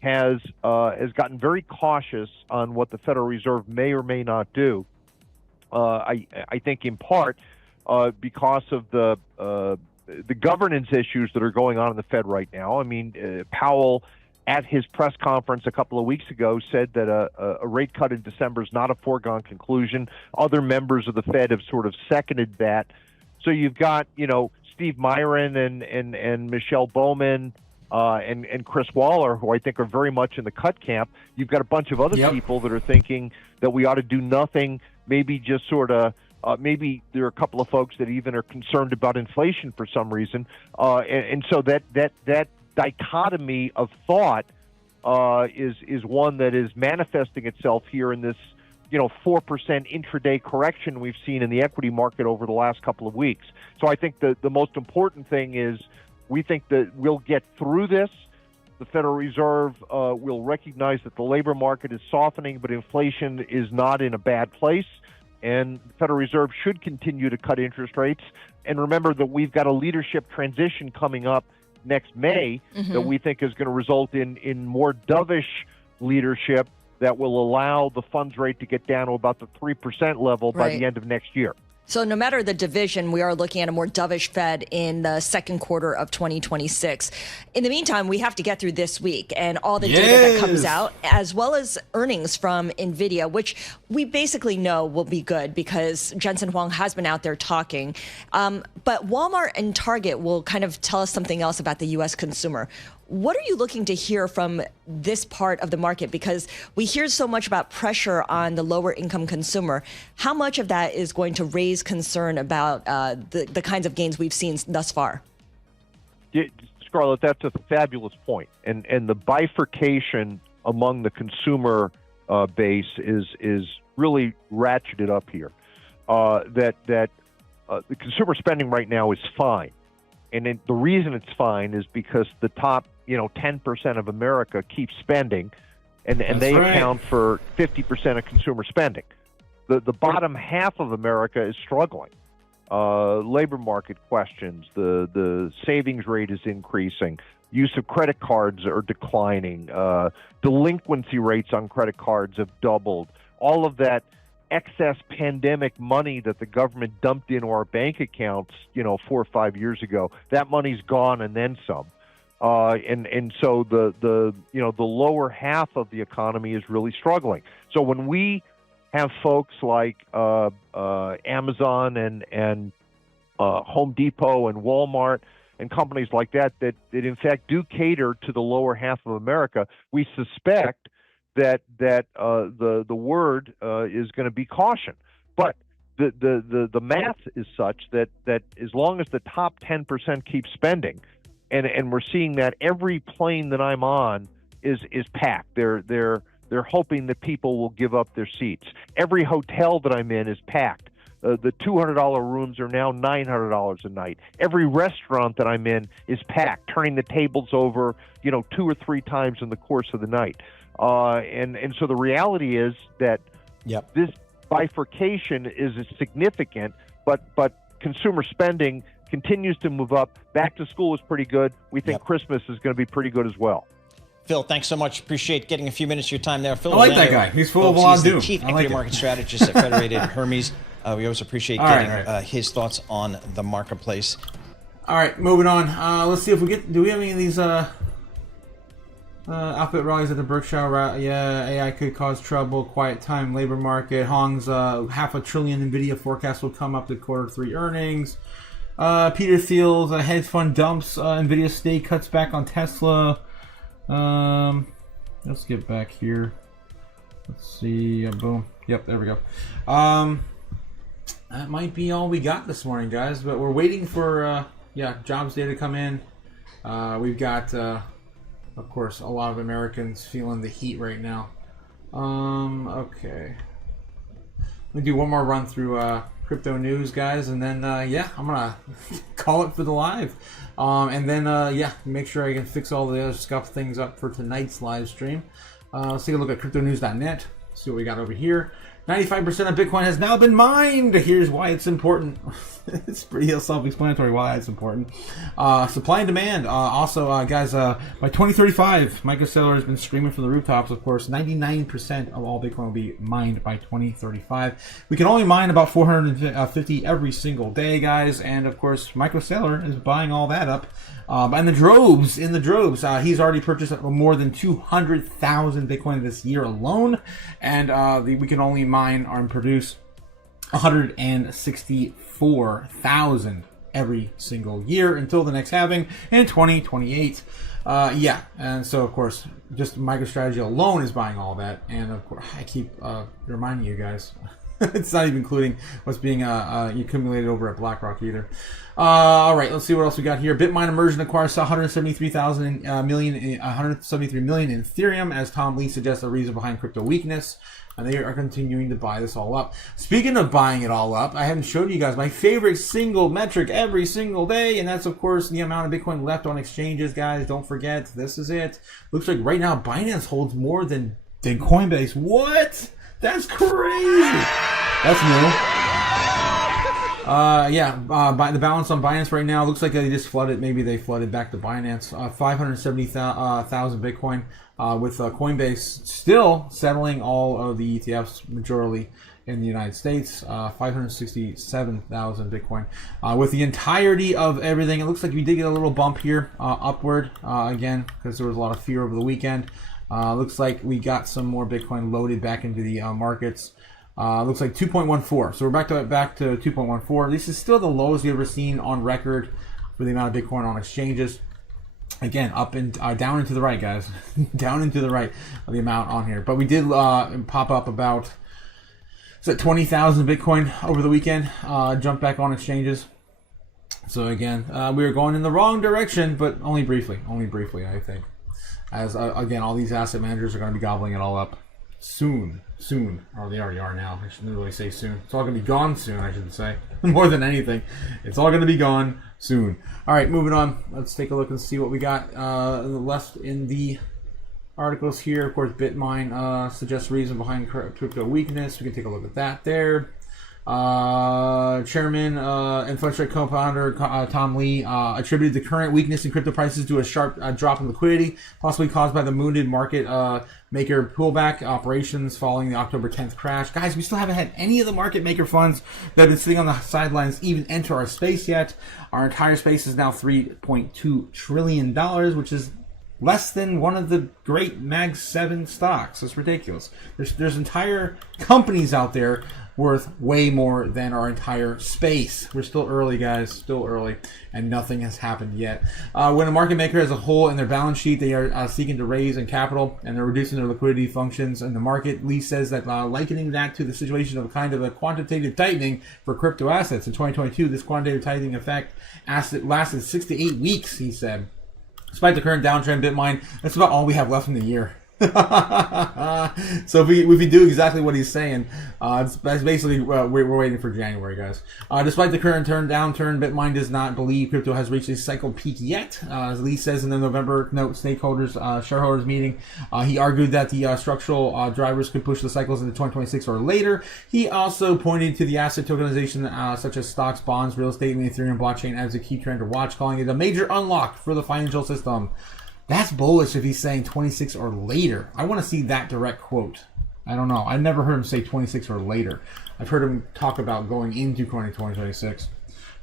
has gotten very cautious on what the Federal Reserve may or may not do. I think in part because of the governance issues that are going on in the Fed right now. I mean, Powell at his press conference a couple of weeks ago said that a rate cut in December is not a foregone conclusion. Other members of the Fed have sort of seconded that. So you've got, you know, Steve Myron and Michelle Bowman and Chris Waller, who I think are very much in the cut camp. You've got a bunch of other people that are thinking that we ought to do nothing, maybe just sort of maybe there are a couple of folks that even are concerned about inflation for some reason. And so that dichotomy of thought is one that is manifesting itself here in this, 4% intraday correction we've seen in the equity market over the last couple of weeks. So I think the most important thing is we think that we'll get through this. The Federal Reserve will recognize that the labor market is softening, but inflation is not in a bad place. And the Federal Reserve should continue to cut interest rates. And remember that we've got a leadership transition coming up next May that we think is going to result in more dovish leadership that will allow the funds rate to get down to about the 3% level by the end of next year. So no matter the division, we are looking at a more dovish Fed in the second quarter of 2026. In the meantime, we have to get through this week and all the data that comes out, as well as earnings from NVIDIA, which we basically know will be good because Jensen Huang has been out there talking. But Walmart and Target will kind of tell us something else about the U.S. consumer. What are you looking to hear from this part of the market? Because we hear so much about pressure on the lower income consumer. How much of that is going to raise concern about the kinds of gains we've seen thus far? Yeah, Scarlett, that's a fabulous point. And the bifurcation among the consumer base is really ratcheted up here. The consumer spending right now is fine. And the reason it's fine is because the top 10% of America keeps spending, and they account for 50% of consumer spending. The bottom half of America is struggling. Labor market questions, the savings rate is increasing, use of credit cards are declining, delinquency rates on credit cards have doubled. All of that excess pandemic money that the government dumped into our bank accounts, 4 or 5 years ago, that money's gone and then some. And so the lower half of the economy is really struggling. So when we have folks like Amazon and Home Depot and Walmart and companies like that in fact do cater to the lower half of America, we suspect that the word is going to be caution. But the math is such that as long as the top 10% keeps spending, and we're seeing that every plane that I'm on is packed. They're hoping that people will give up their seats. Every hotel that I'm in is packed. The $200 rooms are now $900 a night. Every restaurant that I'm in is packed, turning the tables over, 2 or 3 times in the course of the night. And so the reality is that this bifurcation is significant, but consumer spending continues to move up. Back to school is pretty good. We think Christmas is going to be pretty good as well. Phil, thanks so much. Appreciate getting a few minutes of your time there. Phil, I like that guy. He's full of a lot of doom. Chief I like equity market strategist at Federated Hermes. We always appreciate getting his thoughts on the marketplace. All right, moving on. Let's see if we get. Do we have any of these alphabet rallies at the Berkshire? Yeah, AI could cause trouble. Quiet time, labor market. Hong's $500 billion Nvidia forecast will come up to Q3 earnings. Peter Thiel's hedge fund dumps Nvidia stake, cuts back on Tesla. Let's get back here. Let's see. Boom. Yep, there we go. That might be all we got this morning, guys. But we're waiting for jobs data to come in. We've got, of course, a lot of Americans feeling the heat right now. Okay. Let me do one more run through crypto news, guys, and then I'm gonna call it for the live. And then make sure I can fix all the other scuff things up for tonight's live stream. Let's take a look at cryptonews.net. See what we got over here. 95% of Bitcoin has now been mined. Here's why it's important. It's pretty self-explanatory why it's important. Supply and demand. Also, guys, by 2035, Microsolar has been screaming from the rooftops, of course, 99% of all Bitcoin will be mined by 2035. We can only mine about 450 every single day, guys. And, of course, Microsolar is buying all that up. In the droves. He's already purchased more than 200,000 Bitcoin this year alone. And we can only mine and produce 164,000 every single year until the next halving in 2028. And so of course, just MicroStrategy alone is buying all that, and of course, I keep reminding you guys, it's not even including what's being accumulated over at BlackRock either. All right, let's see what else we got here. Bitmine Immersion acquires 173 million in Ethereum, as Tom Lee suggests a reason behind crypto weakness. And they are continuing to buy this all up. Speaking of buying it all up, I haven't showed you guys my favorite single metric every single day, and that's, of course, the amount of Bitcoin left on exchanges, guys. Don't forget, this is it. Looks like right now Binance holds more than Coinbase. What? That's crazy. That's new. The balance on Binance right now looks like they just flooded. Maybe they flooded back to Binance. 570,000 Bitcoin. With Coinbase still settling all of the ETFs majorly in the United States, 567,000 Bitcoin. With the entirety of everything, it looks like we did get a little bump here upward again because there was a lot of fear over the weekend. Looks like we got some more Bitcoin loaded back into the markets. Looks like 2.14. So we're back to 2.14. This is still the lowest we've ever seen on record for the amount of Bitcoin on exchanges. Again, up and down and to the right, guys. Down and to the right of the amount on here. But we did pop up about 20,000 Bitcoin over the weekend. Jumped back on exchanges. So again, we were going in the wrong direction, but only briefly. Only briefly, I think. As again, all these asset managers are going to be gobbling it all up soon. Or they already are now. I shouldn't really say soon. It's all going to be gone soon, I should say. More than anything. It's all going to be gone soon. All right, moving on. Let's take a look and see what we got left in the articles here. Of course, Bitmine suggests reason behind crypto weakness. We can take a look at that there. Chairman and Fletcher co-founder Tom Lee attributed the current weakness in crypto prices to a sharp drop in liquidity, possibly caused by the mooted market maker pullback operations following the October 10th crash. Guys, we still haven't had any of the market maker funds that have been sitting on the sidelines even enter our space yet. Our entire space is now $3.2 trillion, which is less than one of the great Mag 7 stocks. It's ridiculous. There's entire companies out there worth way more than our entire space. We're still early, guys, still early, and nothing has happened yet. When a market maker has a hole in their balance sheet, they are seeking to raise in capital, and they're reducing their liquidity functions in the market. Lee says that likening that to the situation of a kind of a quantitative tightening for crypto assets. In 2022, this quantitative tightening effect lasted 6 to 8 weeks, he said. Despite the current downtrend, Bitmine, that's about all we have left in the year. So if we do exactly what he's saying, it's basically we're waiting for January, guys. Despite the current downturn, Bitmain does not believe crypto has reached a cycle peak yet. As Lee says in the November shareholders meeting, he argued that the structural drivers could push the cycles into 2026 or later. He also pointed to the asset tokenization such as stocks, bonds, real estate, and the Ethereum blockchain as a key trend to watch, calling it a major unlock for the financial system. That's bullish if he's saying 26 or later. I want to see that direct quote. I don't know. I've never heard him say 26 or later. I've heard him talk about going into 2026.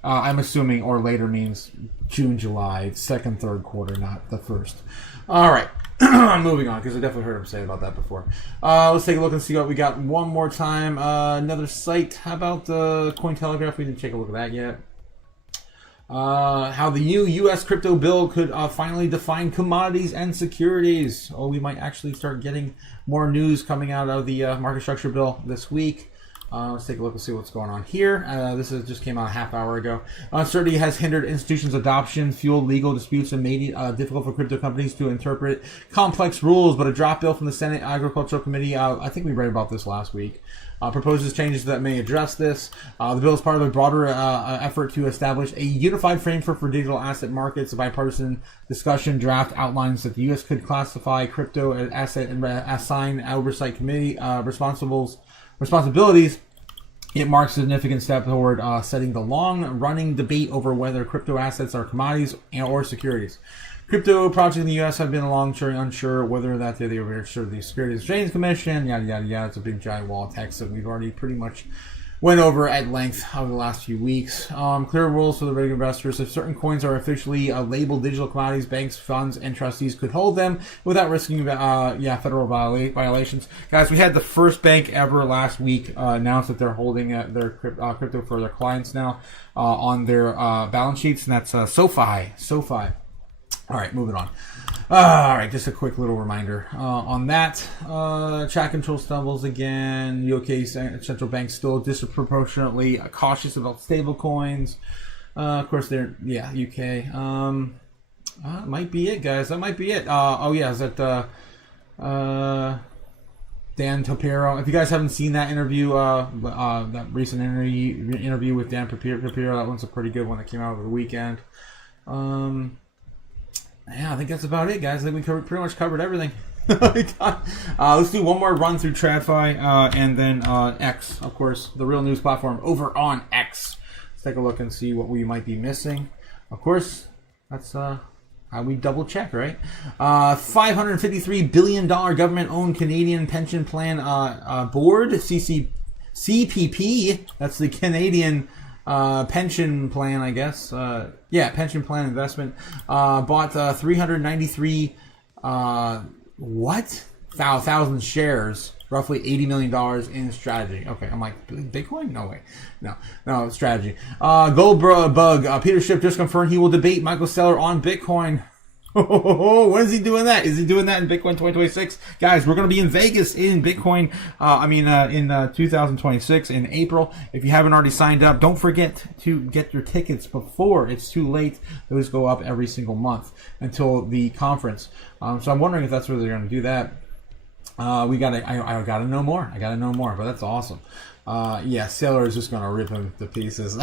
I'm assuming or later means June, July, second, third quarter, not the first. All right. Moving on, because I definitely heard him say about that before. Let's take a look and see what we got one more time. Another site. How about the Cointelegraph? We didn't take a look at that yet. How the new U.S. crypto bill could finally define commodities and securities. Oh, we might actually start getting more news coming out of the market structure bill this week. Let's take a look and see what's going on here. Just came out a half hour ago. Uncertainty has hindered institutions' adoption, fueled legal disputes, and made it difficult for crypto companies to interpret complex rules. But a draft bill from the Senate Agricultural Committee, I think we read about this last week, proposes changes that may address this. The bill is part of a broader effort to establish a unified framework for digital asset markets. A bipartisan discussion draft outlines that the U.S. could classify crypto as asset and assign oversight committee responsibilities. It marks a significant step toward setting the long-running debate over whether crypto assets are commodities or securities. Crypto projects in the U.S. have been long unsure whether that they were registered the Securities Exchange Commission, yada, yada, yada. It's a big giant wall of text that we've already pretty much went over at length over the last few weeks. Clear rules for the regular investors. If certain coins are officially labeled digital commodities, banks, funds, and trustees could hold them without risking federal violations. Guys, we had the first bank ever last week announce that they're holding their crypto for their clients now on their balance sheets, and that's SoFi. All right, moving on. All right, just a quick little reminder on that. Chat control stumbles again. UK central bank still disproportionately cautious about stable coins. Of course, they're, UK. Might be it, guys. That might be it. Is that Dan Tapiro? If you guys haven't seen that interview, that recent interview with Dan Tapiro, that one's a pretty good one that came out over the weekend. I think that's about it, guys. I think we pretty much covered everything. Let's do one more run through TradFi and then X, of course, the real news platform over on X. Let's take a look and see what we might be missing. Of course, that's how we double check, right? $553 billion government-owned Canadian pension plan board, CPP. That's the Canadian pension plan, I guess. Pension plan investment. Bought 393 thousand shares, roughly $80 million in strategy. Okay, I'm like, Bitcoin? No way. No, strategy. Goldbug, Peter Schiff just confirmed he will debate Michael Saylor on Bitcoin. When is he doing that? Is he doing that in Bitcoin 2026? Guys, we're going to be in Vegas in Bitcoin, in 2026 in April. If you haven't already signed up, don't forget to get your tickets before it's too late. Those go up every single month until the conference. So I'm wondering if that's where they're going to do that. I gotta know more. But that's awesome. Sailor is just gonna rip him to pieces.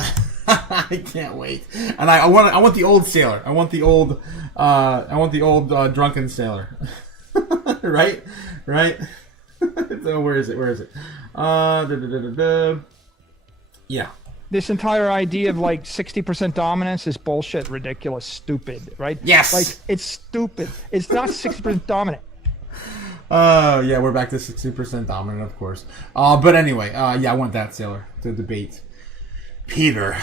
I can't wait. And I want the old Sailor. I want the old drunken Sailor. right? So where is it? Yeah. This entire idea of like 60% dominance is bullshit, ridiculous, stupid, right? Yes. Like, it's stupid. It's not 60% dominant. We're back to 60% dominant, of course. But anyway, I want that Sailor to debate Peter.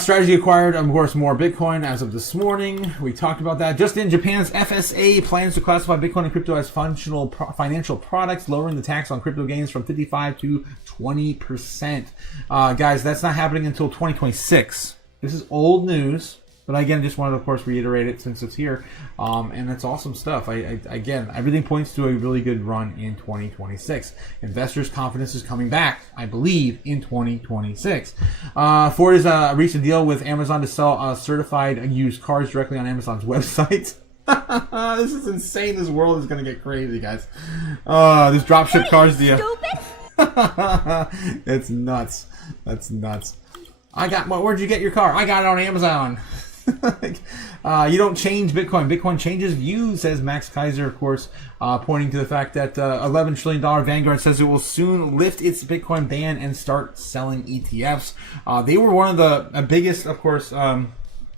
Strategy acquired, of course, more Bitcoin as of this morning. We talked about that. Just in, Japan's FSA plans to classify Bitcoin and crypto as functional financial products, lowering the tax on crypto gains from 55 to 20%. Guys, that's not happening until 2026. This is old news. But again, just wanted to, of course, reiterate it since it's here. And it's awesome stuff. Again, everything points to a really good run in 2026. Investors' confidence is coming back, I believe, in 2026. Ford has reached a deal with Amazon to sell certified used cars directly on Amazon's website. This is insane. This world is gonna get crazy, guys. This dropship cars deal. It's nuts. That's nuts. Where'd you get your car? I got it on Amazon. You don't change Bitcoin. Bitcoin changes you, says Max Kaiser, of course, pointing to the fact that $11 trillion Vanguard says it will soon lift its Bitcoin ban and start selling ETFs. They were one of the biggest, of course, one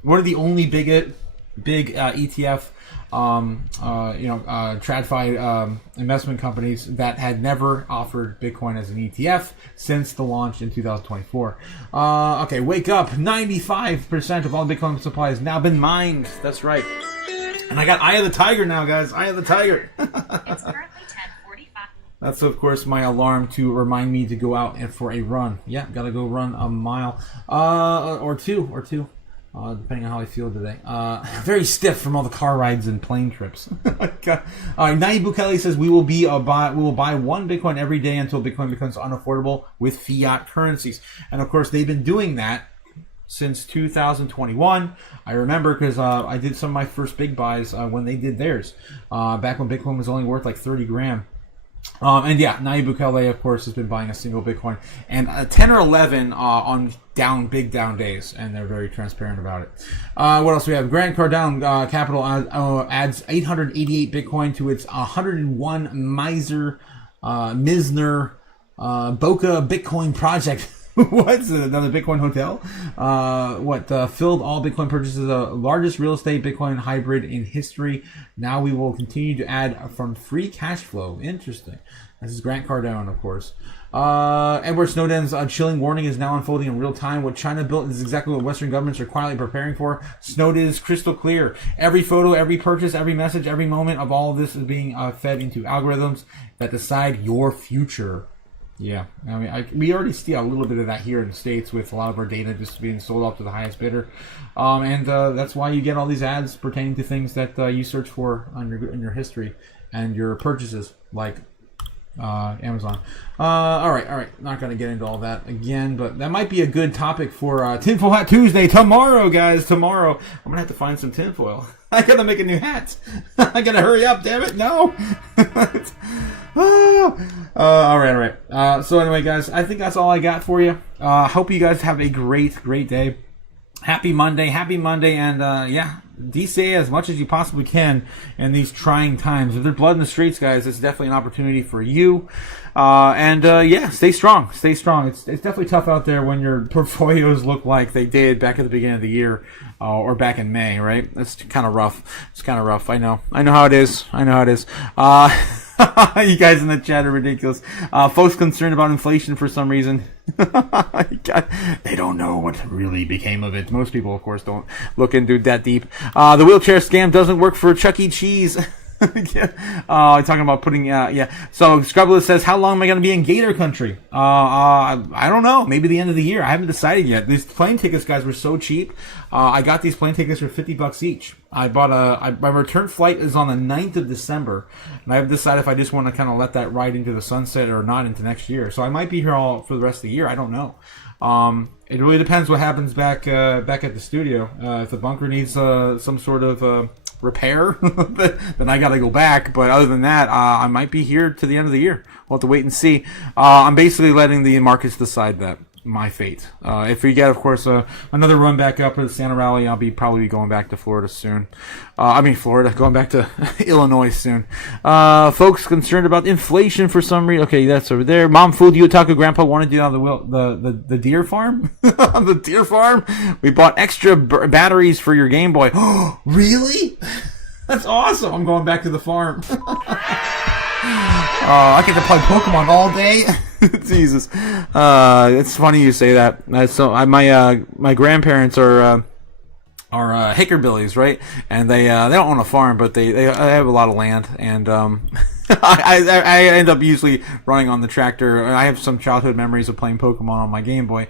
of the only big ETF TradFi investment companies that had never offered Bitcoin as an ETF since the launch in 2024. Okay, wake up. 95% of all Bitcoin supply has now been mined. That's right. And I got Eye of the Tiger now, guys. Eye of the Tiger. It's currently 10:45. That's, of course, my alarm to remind me to go out and for a run. Yeah, gotta go run a mile. Or two. Depending on how I feel today. Very stiff from all the car rides and plane trips. Nayib Bukele says we will buy one Bitcoin every day until Bitcoin becomes unaffordable with fiat currencies. And of course, they've been doing that since 2021. I remember because I did some of my first big buys when they did theirs. Back when Bitcoin was only worth like 30 grand. And yeah, Nayib Bukele, of course, has been buying a single Bitcoin and 10 or 11 on big down days, and they're very transparent about it. What else we have? Grant Cardone Capital adds 888 Bitcoin to its 101 Misner Boca Bitcoin project. What's another Bitcoin hotel? Filled all Bitcoin purchases, the largest real estate Bitcoin hybrid in history. Now we will continue to add from free cash flow. Interesting. This is Grant Cardone, of course. Edward Snowden's chilling warning is now unfolding in real time. What China built is exactly what Western governments are quietly preparing for. Snowden is crystal clear. Every photo, every purchase, every message, every moment of all of this is being fed into algorithms that decide your future. Yeah, I mean, we already see a little bit of that here in the States with a lot of our data just being sold off to the highest bidder. And that's why you get all these ads pertaining to things that you search for in your history and your purchases, like Amazon. All right. Not going to get into all that again, but that might be a good topic for Tinfoil Hat Tuesday tomorrow, guys. Tomorrow, I'm going to have to find some tinfoil. I got to make a new hat. I got to hurry up, damn it. No. All right. So anyway, guys, I think that's all I got for you. Hope you guys have a great day. Happy Monday, and DCA as much as you possibly can in these trying times. If there's blood in the streets, guys, it's definitely an opportunity for you. Stay strong. It's definitely tough out there when your portfolios look like they did back at the beginning of the year, or back in May, right? That's kind of rough. I know how it is. You guys in the chat are ridiculous. Folks concerned about inflation for some reason. They don't know what really became of it. Most people, of course, don't look into it that deep. The wheelchair scam doesn't work for Chuck E. Cheese. Talking about putting, So Scrubbless says, how long am I going to be in Gator Country? I don't know. Maybe the end of the year. I haven't decided yet. These plane tickets, guys, were so cheap. I got these plane tickets for $50 each. I bought my return flight is on the 9th of December, and I have decided if I just want to kind of let that ride into the sunset or not into next year. So I might be here all for the rest of the year. I don't know. It really depends what happens back at the studio. If the bunker needs some sort of repair, then I gotta go back. But other than that, I might be here to the end of the year. We'll have to wait and see. I'm basically letting the markets decide that. My fate. If we get, of course, another run back up for the Santa Rally, I'll be probably going back to Florida soon. Going back to Illinois soon. Folks concerned about inflation for some reason. Okay, that's over there. Mom fooled you, Otaku. Grandpa wanted you on the deer farm. The deer farm. We bought extra batteries for your Game Boy. Really? That's awesome. I'm going back to the farm. I get to play Pokemon all day. Jesus, it's funny you say that. My grandparents are hickerbillies, right? And they don't own a farm, but they have a lot of land, and I end up usually running on the tractor. I have some childhood memories of playing Pokemon on my Game Boy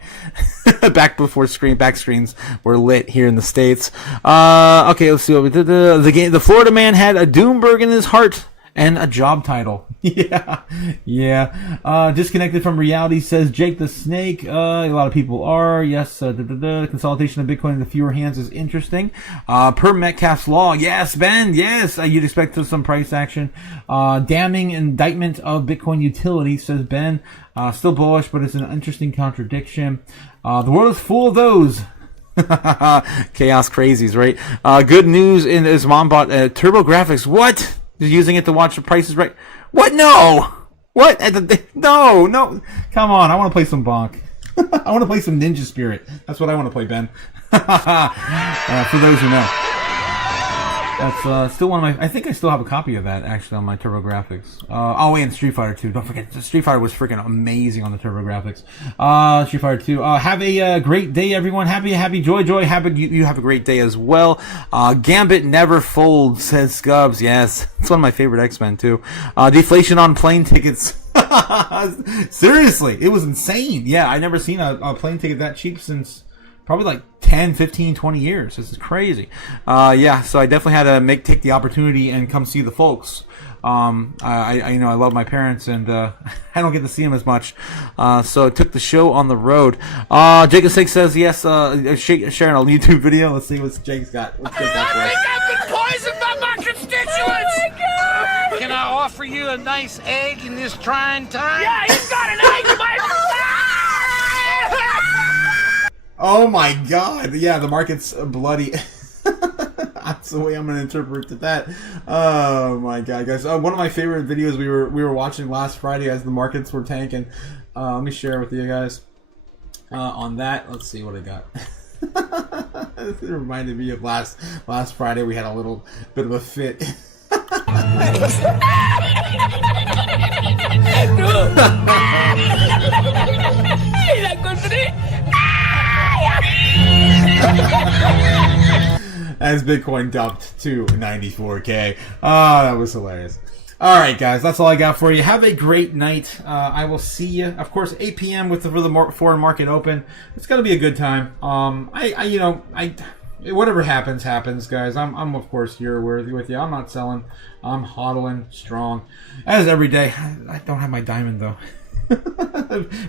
back before back screens were lit here in the States. Okay, let's see what we did. The Florida man had a Doomberg in his heart And a job title. Yeah. Disconnected from reality, says Jake the Snake. A lot of people are. Yes. Consolidation of Bitcoin into fewer hands is interesting. Per Metcalfe's law. Yes, Ben. Yes. You'd expect some price action. Damning indictment of Bitcoin utility, says Ben. Still bullish, but it's an interesting contradiction. The world is full of those. Chaos crazies, right? Good news in his mom bought TurboGrafx. What? Using it to watch the prices right. What? No. What? No. Come on. I want to play some Bonk. I want to play some Ninja Spirit. That's what I want to play, Ben. For those who know. That's still one of my... I think I still have a copy of that, actually, on my TurboGrafx. And Street Fighter 2. Don't forget, Street Fighter was freaking amazing on the TurboGrafx. Street Fighter 2. Have a great day, everyone. Happy joy. You have a great day as well. Gambit never folds, says Scubs. Yes, it's one of my favorite X-Men, too. Deflation on plane tickets. Seriously, it was insane. Yeah, I never seen a plane ticket that cheap since... probably like 10, 15, 20 years. This is crazy. So I definitely had to take the opportunity and come see the folks. I love my parents, and I don't get to see them as much. So I took the show on the road. Jacob Six says yes. Sharing a YouTube video. Let's see what Jake's got. What's Jake got for us? I've been poisoned by my constituents! Oh my God! Can I offer you a nice egg in this trying time? Yeah, he's got an egg, Oh my God! Yeah, the market's bloody. That's the way I'm going to interpret that. Oh my God, guys! One of my favorite videos we were watching last Friday as the markets were tanking. Let me share with you guys on that. Let's see what I got. It reminded me of last Friday. We had a little bit of a fit. As Bitcoin dumped to 94K. That was hilarious. All right, guys, that's all I got for you. Have a great night. I will see you, of course, 8 p.m. for the foreign market open. It's gonna be a good time. Whatever happens, guys. I'm of course here with you. I'm not selling. I'm hodling strong, as every day. I don't have my diamond though,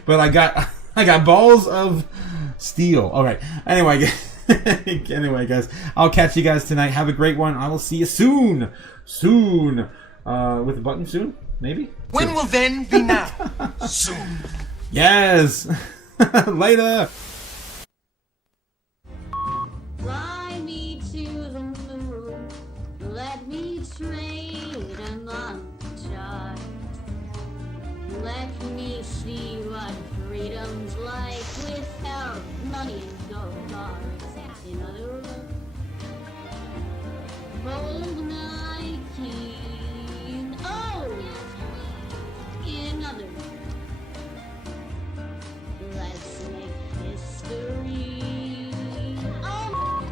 but I got balls of steel. All right. Anyway, guys, I'll catch you guys tonight. Have a great one. I will see you soon. With a button soon, maybe. When will then be now? Soon. Yes. Later. Fly me to the moon. Let me trade among stars. Let me see what freedom's like without money and gold bars. In other words, bold Nike. Oh! In other words, let's make history. Oh!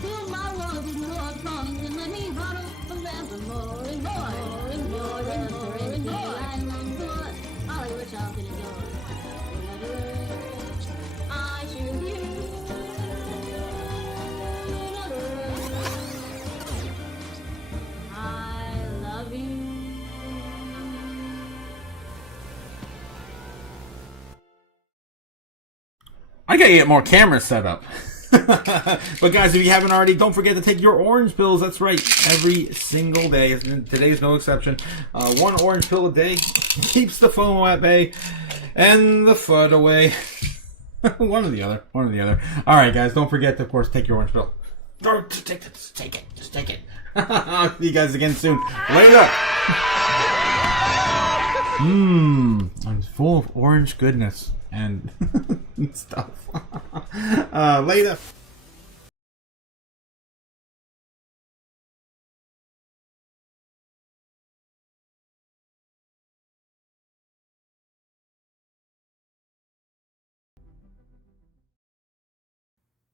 Fill my world with more songs and let me huddle forevermore and more and more and more and more. I'm on board. Hollywood talking and door. In other words, I should hear. In other words, I love you. I gotta get more cameras set up. But guys, if you haven't already, don't forget to take your orange pills. That's right, every single day. Today's no exception. One orange pill a day keeps the FOMO at bay and the FUD away. One or the other. All right, guys, don't forget to, of course, take your orange pill. Just take it. I'll see you guys again soon. Later. I'm full of orange goodness and stuff. Later.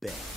Bet.